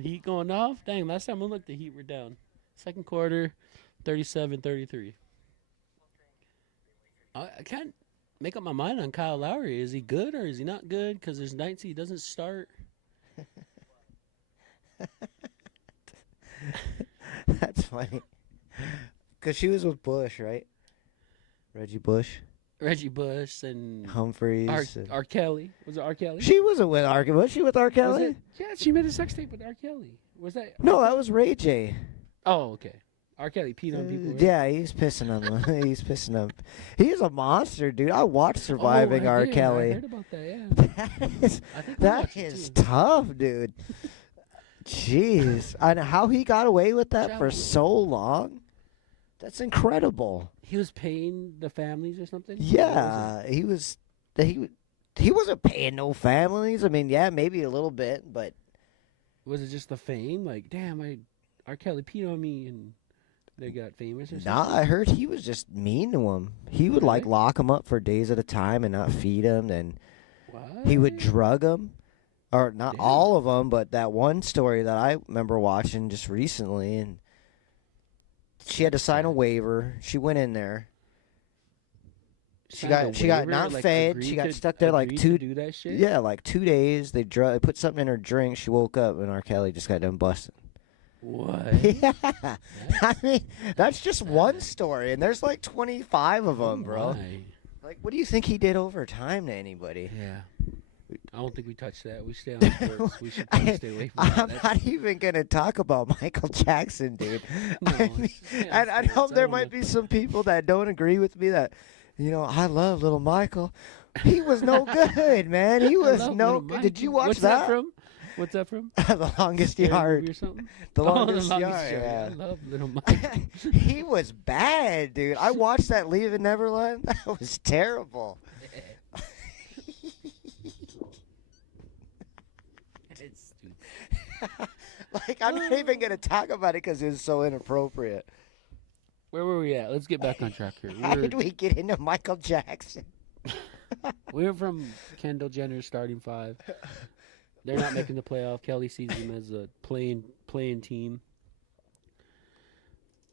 Heat going off? Dang, last time I looked, the Heat were down. Second quarter, 37-33. I can't make up my mind on Kyle Lowry. Is he good or is he not good? Because there's nights he doesn't start. That's funny. Cause she was with Bush, right? Reggie Bush, Reggie Bush and Humphreys. R. Kelly. Was it R. Kelly? She wasn't with R. Was she with R. Was Kelly? it? Yeah, she made a sex tape with R. Kelly. Was that? No, that was Ray J. Oh, okay. R. Kelly peed on people. Right? Yeah, he's pissing on them. He's pissing on. He's a monster, dude. I watched Surviving Oh, I R. did. I Kelly. heard about that, yeah. That is, I think I that watched it is too. tough, dude. Jeez, and how he got away with that for Travel. so long? That's incredible. He was paying the families or something? Yeah, he was. He wasn't paying no families. I mean, yeah, maybe a little bit, but Was it just the fame? Like, damn, R. Kelly peed on me and they got famous or something? nah. I heard he was just mean to him. He would like Really? lock him up for days at a time and not feed him, and he would What? drug him. Or not Damn. all of them, but that one story that I remember watching just recently, and she had to sign a waiver. She went in there. She Signed a got waiver, not like, fed. agreed She got to- stuck there like agreed to 2 do that shit? Yeah, like 2 days. They put something in her drink. She woke up and R. Kelly just got done busting. What? Yeah. I mean, that's just one story, and there's like 25 of them, bro. My. Like, what do you think he did over time to anybody? Yeah. I don't think we touch that. We stay on sports. We should probably stay away from that. I'm not even gonna talk about Michael Jackson, dude. No, I mean, stay on I know sports. there don't might wanna- be some people that don't agree with me. That, I love Little Michael. He was no good, man. He I was love no Little good. Did you Mikey. watch What's that? from? What's that from? The Longest Scary Yard. movie or something? The Oh, Longest Yard. Yard. Yeah. I love Little Mike. He was bad, dude. I watched that Leaving Neverland. That was terrible. It's stupid. Like, I'm not even gonna talk about it because it was so inappropriate. Where were we at? Let's get back on track here. How did we get into Michael Jackson? We were from Kendall Jenner's starting five. They're not making the playoff. Kelly sees them as a playing team.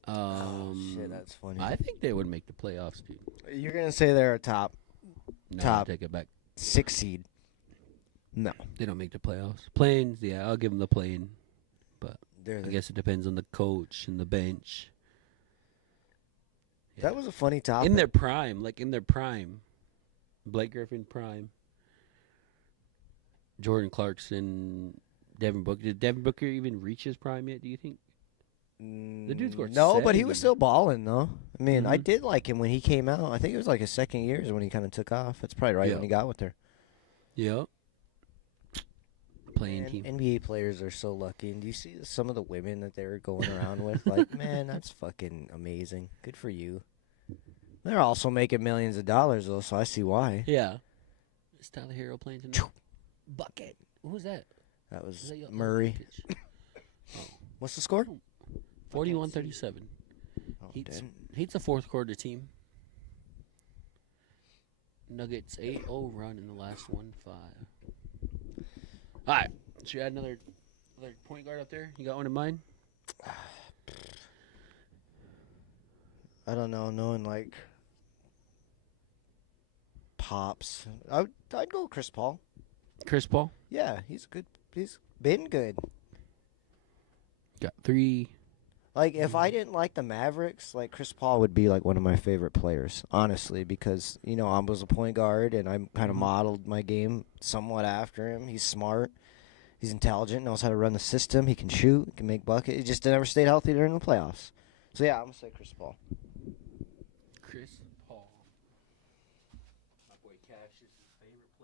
Oh shit, that's funny. I think they would make the playoffs, dude. You're gonna say they're a top No, Top. take it back. 6 seed? No, They don't make the playoffs. Playing, yeah, I'll give them the playing. they're I the, guess it depends on the coach and the bench. that was a funny topic. In their prime, Blake Griffin prime, Jordan Clarkson, Devin Booker. Did Devin Booker even reach his prime yet? Do you think? The dude scored No, but he 70. was still balling though. I mean, I Mhm. did like him when he came out. I think it was like his second year is when he kind of took off. That's probably right Yeah. when he got with her. Yep. Playing Man, team. NBA players are so lucky. And do you see some of the women that they were going around with? Like, man, that's fucking amazing. Good for you. They're also making millions of dollars though, so I see why. Yeah. Is Tyler Hero playing tonight? Bucket. Who's that? That Is was that Murray. Jokic? What's the score? 41-37. Oh, Heat's, damn. Heat's a fourth quarter team. Nuggets 8-0 run in the last 1-5. All right. Should you add another point guard up there? You got one in mind? I don't know, knowing like pops. I'd go Chris Paul. Chris Paul. Yeah, he's good. He's been good. Got 3. Like if I didn't like the Mavericks, like Chris Paul would be like one of my favorite players, honestly, because I was a point guard and I kind of Mhm. modeled my game somewhat after him. He's smart, he's intelligent, knows how to run the system. He can shoot, he can make buckets. He just never stayed healthy during the playoffs. So yeah, I'm gonna say Chris Paul. Chris Paul. My boy Cash is his favorite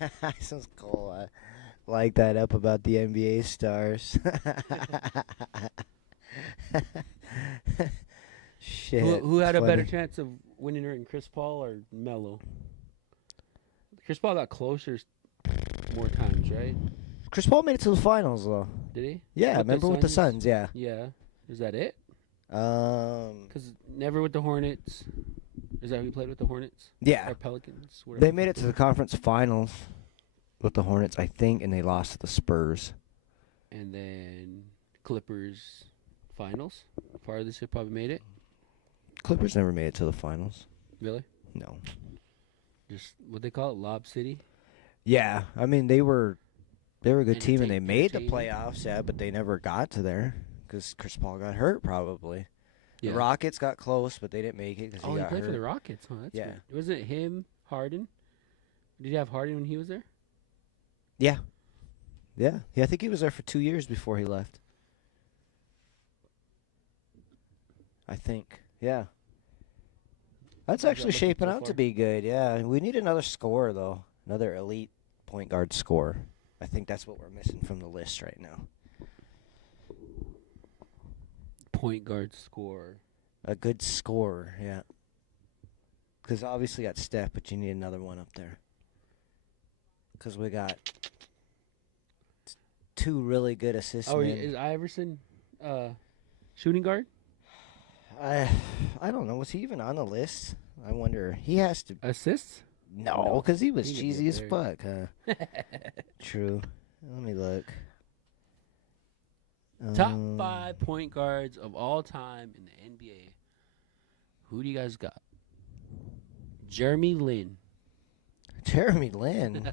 player. This is cool. I like that up about the NBA stars. Shit. Who had a better funny. chance of winning her, in Chris Paul or Melo? Chris Paul got closer more times, right? Chris Paul made it to the finals though. Did he? Yeah, With the remember with the Suns? Suns? Yeah. Yeah. Is that it? 'Cause Because never with the Hornets. Is that who he played with, the Hornets? yeah, Or Pelicans? Whatever they the made fuck it to they the conference finals with the Hornets, I think, and they lost to the Spurs. were. And then Clippers finals. Farthest they probably made it. Clippers never made it to the finals. Really? No. Just what they call it, Lob City. Yeah, I mean they were a good team and they made the Entertainment. playoffs. Yeah, but they never got to there because Chris Paul got hurt. Probably Yeah. the Rockets got close, but they didn't make it because Oh, he he got played hurt. for the Rockets. Huh? That's Yeah. weird. Wasn't it him, Harden? Did you have Harden when he was there? Yeah. Yeah, I think he was there for 2 years before he left. I think. Yeah. That's How's that actually looking shaping so out to far? be good. Yeah, we need another scorer though, another elite point guard scorer. I think that's what we're missing from the list right now. Point guard scorer. A good scorer, yeah. Because obviously got Steph, but you need another one up there. Because we got 2 really good assists. Oh, men. is Iverson shooting guard? I don't know. Was he even on the list? I wonder. He has to. Assists? No, because he was He could be cheesy as there. fuck, huh? True. Let me look. Top Um, 5 point guards of all time in the NBA. Who do you guys got? Jeremy Lin. Jeremy Lin.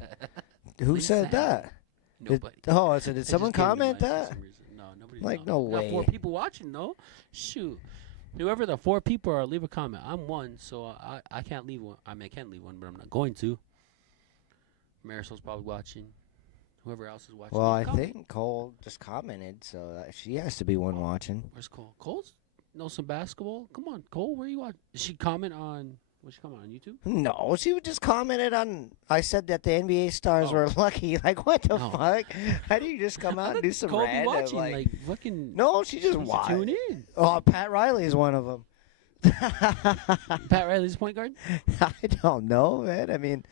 Who Lin said Sam. that? Nobody. Oh, so did I just someone gave him comment advice for that? some reason. No, nobody. Like, no. no We got 4 way. people watching though. Shoot. Whoever the 4 people are, leave a comment. I'm one, so I can't leave one. I mean, I can leave one, but I'm not going to. Marisol's probably watching. Whoever else is watching. Well, leave I a comment. think Cole just commented, so she has to be one watching. Where's Cole? Cole's knows some basketball. Come on, Cole. Where you watching? Did she comment on? What she comment on YouTube? No, she just commented on. I said that the NBA stars Oh. were lucky. Like, what the No. fuck? How do you just come out and do some Cole be random? watching Like, fucking. no, she just needs to watched. tune in. Oh, Pat Riley is one of them. Pat Riley's point guard. I don't know, man. I mean,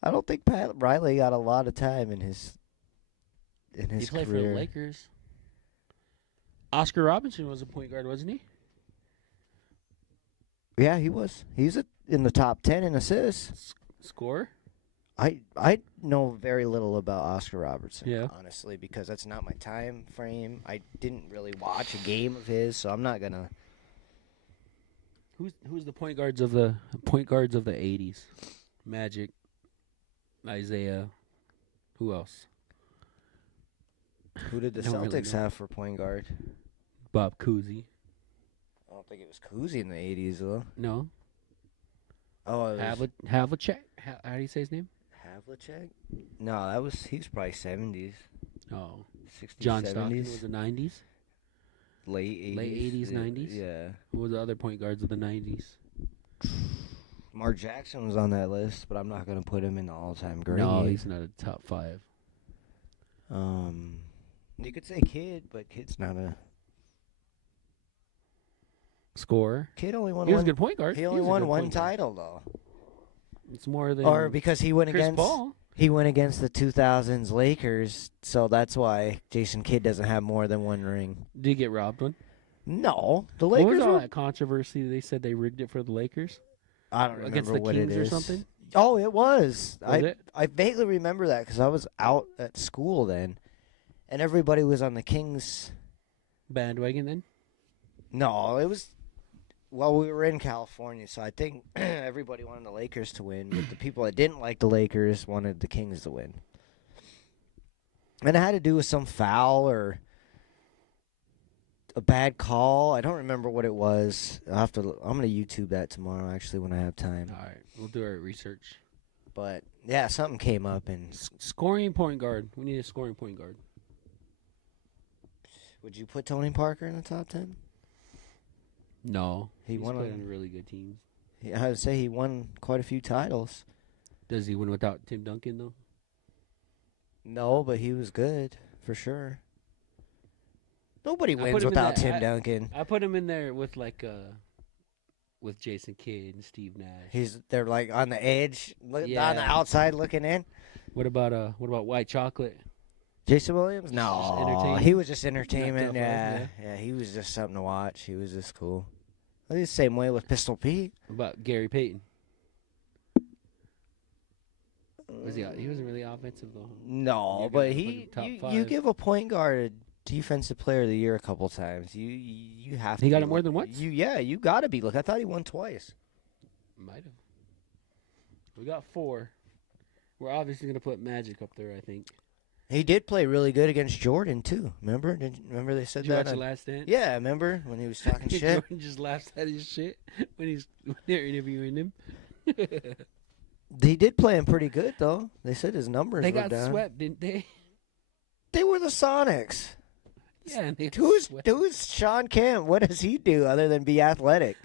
I don't think Pat Riley got a lot of time in his He played for career. the Lakers. Oscar Robinson was a point guard, wasn't he? Yeah, he was. He's in the top 10 in assists. Score. I know very little about Oscar Robertson, Yeah. honestly, because that's not my time frame. I didn't really watch a game of his, so I'm not gonna. Who's the point guards of the '80s? Magic, Isaiah. Who else? Who did the Don't really Celtics know. have for point guard? Bob Cousy. I don't think it was Cousy in the 80s, though. No. Oh, it was Havlicek. How do you say his name? Havlicek? No, he was probably 70s, Oh, 60s, John 70s. Stockton was the '90s. Late 80s. Late 80s, 90s? Yeah. Who were the other point guards of the '90s? Mark Jackson was on that list, but I'm not going to put him in the all-time great. No, he's not a top 5. You could say Kid, but Kid's not a... Scorer. Kid only won He was a one. good point guard. He only was a won good one point guard. title, though. It's more than Or because he went Chris against... Paul. He went against the 2000s Lakers, so that's why Jason Kidd doesn't have more than one ring. Did he get robbed one? No, the What was Lakers all were... that controversy? They said they rigged it for the Lakers I don't against remember the what Kings it or is. something. Oh, it was. Was it? I vaguely remember that because I was out at school then, and everybody was on the Kings. Bandwagon then? No, it was. Well, we were in California, so I think everybody wanted the Lakers to win, but the people that didn't like the Lakers wanted the Kings to win. And it had to do with some foul or a bad call. I don't remember what it was. I'm gonna YouTube that tomorrow, actually, when I have time. All right, we'll do our research. But yeah, something came up, and Scoring point guard. We need a scoring point guard. would you put Tony Parker in the top 10? No, He he's won played a- on really good teams. I would say he won quite a few titles. Does he win without Tim Duncan though? No, but he was good for sure. Nobody put wins him in without that- Tim Duncan. I put him in there with with Jason Kidd and Steve Nash. They're like on the edge, on the Yeah. outside looking in. What about White Chocolate? Jason Williams? No, entertaining? he was just entertainment. tough, Yeah, yeah. yeah, he was just something to watch. He was just cool. Well, he's the same way with Pistol Pete. What about Gary Payton? Was he wasn't really offensive though. No, You're but gonna put he him top you five. give a point guard a defensive player of the year a couple times. You have to. He got be it more look- than once? You got to be. Look, I thought he won twice. Might have. We got 4. We're obviously gonna put Magic up there. I think. He did play really good against Jordan too. Remember? Remember they said Did you that? watch The on- Last Dance? Yeah, remember when he was talking shit? Jordan just laughs at his shit when they're interviewing him. He did play him pretty good though. They said his numbers They were got down. swept, didn't they? They were the Sonics. Yeah, and they got Who's swept. Sean Kemp? What does he do other than be athletic?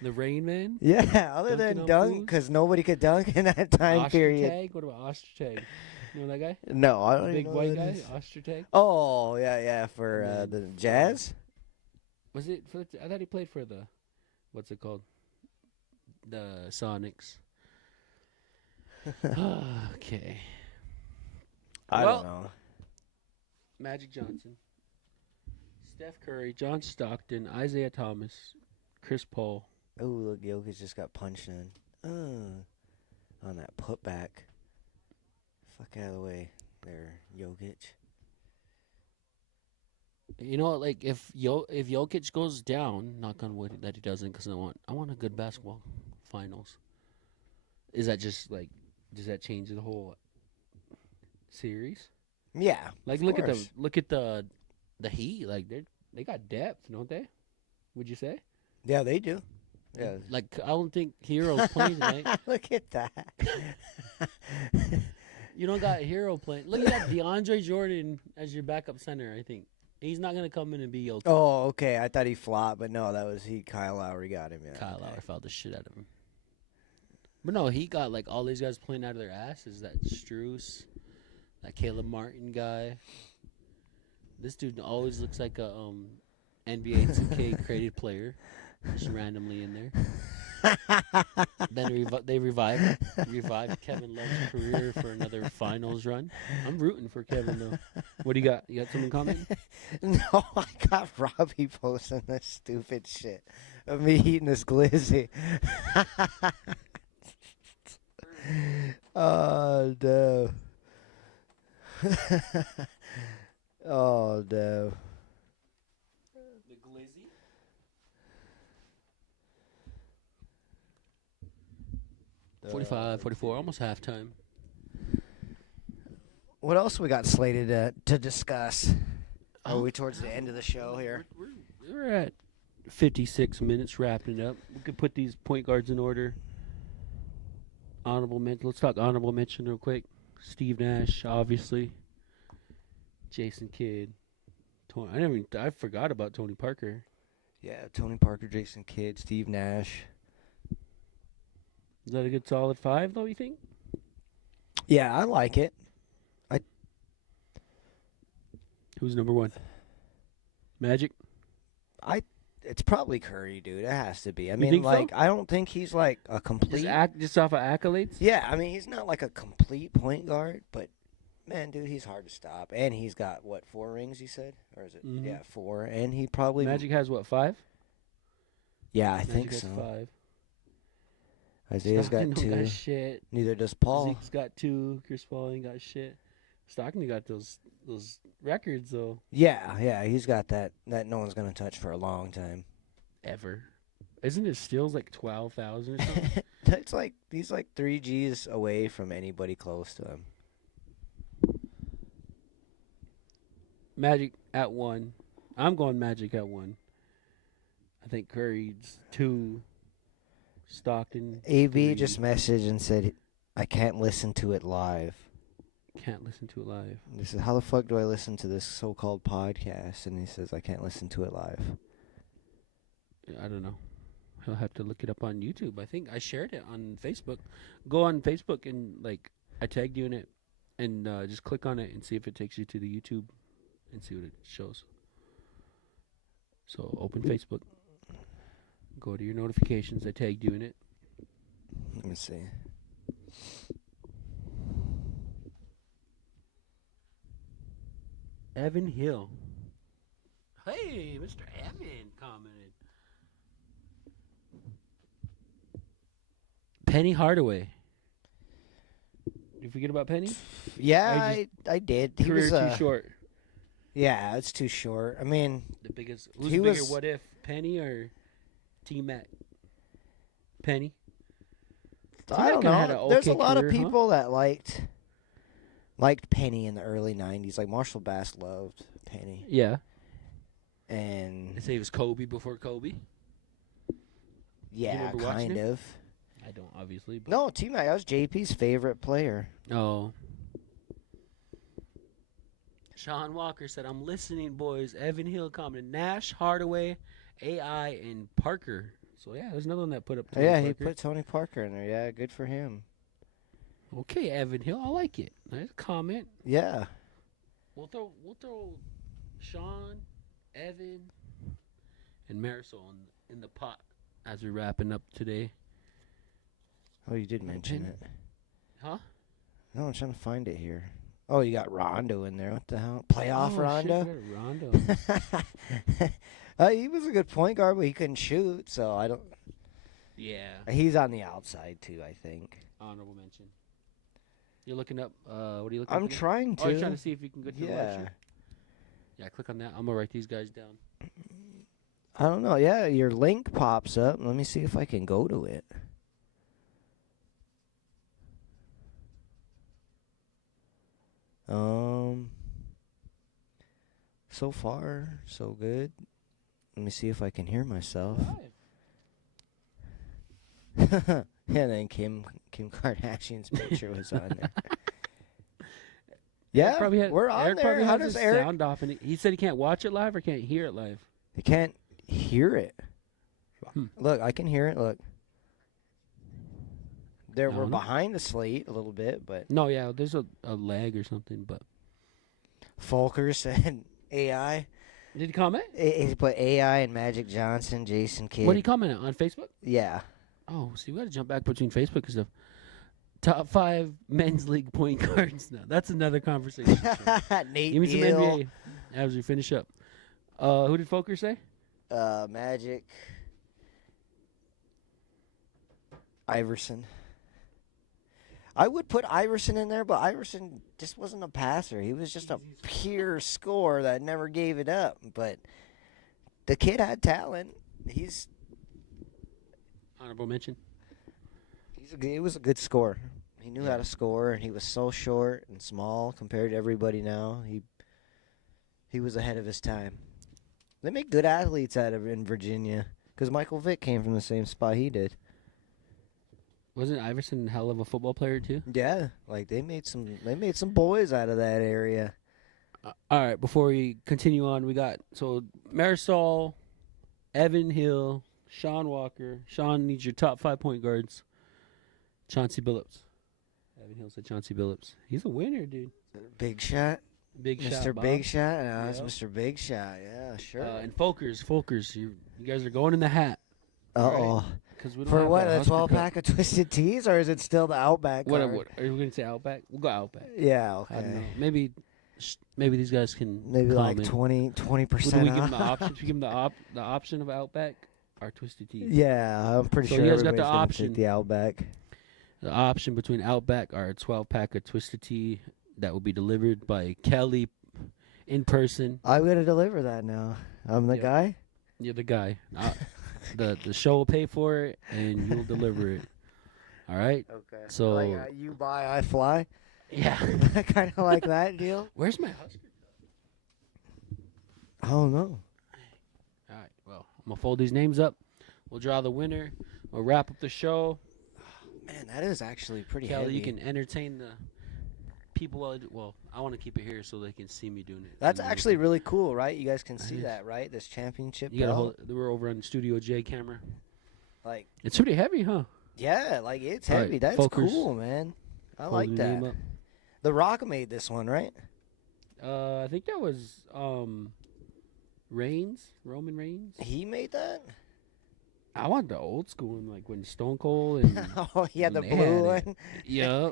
The Rain Man? Yeah, other Dunking than on dunk, fools? because nobody could dunk in that time period. Ostertag? What about Ostertag? You know that guy? No, I don't Big even know white who guy? that is. Ostertag? Oh, yeah, for And the then- Jazz. Was it for I thought he played for the what's it called? The Sonics. Okay. I Well- don't know. Magic Johnson. Steph Curry, John Stockton, Isaiah Thomas, Chris Paul. Oh, look, Jokic just got punched in. On that putback. Fuck out of the way there, Jokic. You know, like if Jokic goes down, knock on wood that he doesn't, because I want a good basketball finals. Is that just like, does that change the whole series? Yeah. Like of course. look at the Heat. Like they got depth, don't they? Would you say? Yeah, they do. Yeah. Like I don't think Hero's playing tonight. Look at that. You don't got Hero playing. Look, you got DeAndre Jordan as your backup center. I think he's not gonna come in and be okay. Oh, okay. I thought he flopped, but no, that was he. Kyle Lowry got him. Yeah. Kyle okay. Lowry fouled the shit out of him. But no, he got like all these guys playing out of their asses. That Struess, that Caleb Martin guy. This dude always looks like a NBA 2K created player, just randomly in there. Then they revived Kevin Love's career for another finals run. I'm rooting for Kevin though. What do you got? You got something comment? No, I got Robbie posting this stupid shit of me eating this glizzy. Oh no. Oh no. The glizzy. Uh, 45, 44, almost halftime. What else we got slated to discuss? Are we towards the end of the show here? We're at 56 minutes wrapping it up. We could put these point guards in order. Honorable mention. Let's talk honorable mention real quick. Steve Nash, obviously. Jason Kidd. I forgot about Tony Parker. Yeah, Tony Parker, Jason Kidd, Steve Nash. Is that a good solid 5 though, you think? Yeah, I like it. Who's number 1? Magic? It's probably Curry, dude. It has to be. I You mean, think so? like, I don't think he's like a complete. Just off of accolades? Yeah, I mean, he's not like a complete point guard, but man, dude, he's hard to stop. And he's got what, 4 rings? You said, or is it? Mhm. Yeah, 4. And he probably. Magic has what, 5? Yeah, I Magic think has so. 5. Isaiah's got Stockton 2. don't got shit. Neither does Paul. Zeke's got 2. Chris Paul ain't got shit. Stockton got those records though. Yeah, he's got that no one's gonna touch for a long time. Ever. Isn't his steals like 12,000 or something? It's like he's like 3 G's away from anybody close to him. Magic at 1. I'm going Magic at 1. I think Curry's 2. Stockton. AB 3. just messaged and said, "I can't listen to it live." Can't listen to it live. He said, "How the fuck do I listen to this so-called podcast?" And he says, "I can't listen to it live." I don't know. He'll have to look it up on YouTube. I think I shared it on Facebook. Go on Facebook and like I tagged you in it, and just click on it and see if it takes you to the YouTube, and see what it shows. So open Facebook. Go to your notifications. I tagged you in it. Let me see. Evan Hill. Hey, Mr. Evan commented. Penny Hardaway. Did you forget about Penny? Yeah, I did. He Career was too short. Yeah, it's too short. I mean, The biggest. Who's he bigger? was- What if Penny or T Mac? Penny. I don't T-Mac had know. a There's a okay lot of career, huh? people that liked Penny in the early '90s. Like Marshall Bass loved Penny, Yeah. They and say he was Kobe before Kobe. yeah, remember watching kind him? of. I don't obviously. But No, T-Mac, that was JP's favorite player. Oh. Sean Walker said, "I'm listening, boys." Evan Hill commented, Nash, Hardaway, AI, and Parker. So yeah, there's another one that put up. Oh, Tony yeah, he Parker. put Tony Parker in there. Yeah, good for him. Okay, Evan Hill, I like it. Nice comment. Yeah. We'll throw Sean, Evan, and Marisol in the pot as we're wrapping up today. Oh, you did mention Penny. it. Huh? No, I'm trying to find it here. Oh, you got Rondo in there. What the hell? Playoff Oh, Rondo? Shit, Rondo. He was a good point guard, but he couldn't shoot, so I don't. Yeah. He's on the outside too, I think. Honorable mention. You're looking up. What are you looking? I'm up again? trying to. Oh, you're trying to see if you can go to the live Yeah. stream? Yeah, click on that. I'm gonna write these guys down. I don't know. Yeah, your link pops up. Let me see if I can go to it. So far, so good. Let me see if I can hear myself. Yeah, then Kim Kardashian's picture was on there. Yeah, we're on Eric there. probably How has does his Eric? sound off, and he said he can't watch it live or can't hear it live. He can't hear it. Hmm. Look, I can hear it. Look, there I we're don't know. behind the slate a little bit, but No, yeah, there's a lag or something. But Folker said AI. did he comment? He put AI and Magic Johnson, Jason Kidd. What did he comment on Facebook? Yeah. Oh, see, we got to jump back between Facebook because the top 5 men's league point guards now. That's another conversation. Nate Give me some Neal, NBA as we finish up. Who did Foker say? Magic, Iverson. I would put Iverson in there, but Iverson just wasn't a passer. He was just a pure scorer that never gave it up. But the kid had talent. He Honorable mention. was a good scorer. He knew how to score, and he was so short and small compared to everybody now. He was ahead of his time. They make good athletes out of it in Virginia because Michael Vick came from the same spot he did. Wasn't Iverson a hell of a football player too? Yeah, like they made some boys out of that area. All right, before we continue on, we got Marisol, Evan Hill, Sean Walker. Sean needs your top 5 point guards. Chauncey Billups. Evan Hill said Chauncey Billups. He's a winner, dude. Big shot, Big shot, Mr. Bob. Big Shot. No, it's Yep. Mr. Big Shot. Yeah, sure. And Folkers, you guys are going in the hat. Uh-oh. Cause we don't For have what? the A Husker 12 Cup. pack of Twisted Teas, or is it still the Outback? What, card? what are we gonna say? Outback? We'll go Outback. Yeah. I don't know. Okay. Maybe these guys can Maybe like comment. 20%. Would we give them the off? option? Should we give them the option of Outback or Twisted Tea? Yeah, I'm pretty So sure you guys got everybody's the gonna option. take the Outback. The option between Outback or a 12 pack of Twisted Tea that will be delivered by Kelly in person. I'm gonna deliver that now. I'm the Yep. guy. You're the guy. The show will pay for it and you'll deliver it. All right. Okay. So- you buy, I fly. Yeah. Kind of like that deal. Where's my Husker? Oh no. All right. Well, I'm gonna fold these names up. We'll draw the winner. We'll wrap up the show. Man, that is actually pretty Kelly, heavy. you can entertain the people. Well, I want to keep it here so they can see me doing it. That's And actually really cool, right? You guys can see is. that, right? This championship You gotta belt. hold. We're over on Studio J camera. Like, It's pretty heavy, huh? yeah, like it's All right, heavy. That's Folkers. cool, man. I Fold like your that. name up. The Rock made this one, right? I think that was Roman Reigns. He made that. I want the old school one, like when Stone Cold and Oh, yeah, the They blue had it. one. yeah.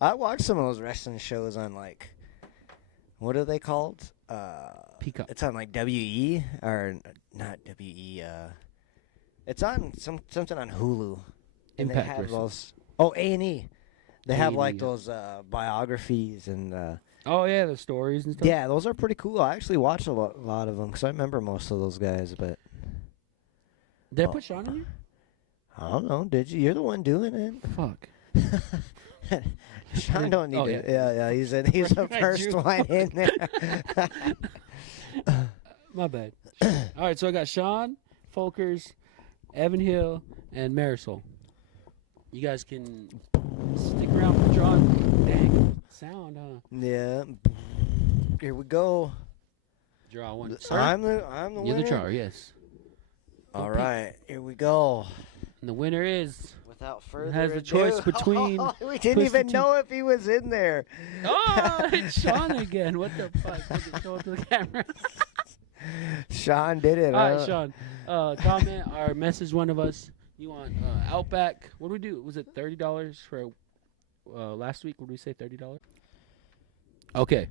I watched some of those wrestling shows on like, what are they called? Peacock. It's on like WE or not WE. It's on something on Hulu. And Impact they have Wrestling. those. Oh, A&E. They have like A&E. those biographies and Oh yeah, the stories and stuff. yeah, those are pretty cool. I actually watched a lot of them because I remember most of those guys, but Did I Oh. put Sean in here? I don't know. Did you? You're the one doing it. Fuck. Sean don't need Oh, to. yeah. Yeah, he's the I first drew. one in there. My bad. All right, so I got Sean, Folkers, Evan Hill, and Marisol. You guys can stick around for drawing. Dang sound, huh? Yeah. Here we go. Draw one. Sir, I'm the you're winner. the drawer, yes. All right, here we go. And the winner is. Without further has ado, the choice between we didn't Twisted even Tea- know if he was in there. Oh, it's Sean again. What the fuck? Show it to the camera. Sean did it. All huh? right, Sean. Comment or message one of us. You want Outback? What do we do? Was it $30 for last week? What did we say? $30? Okay.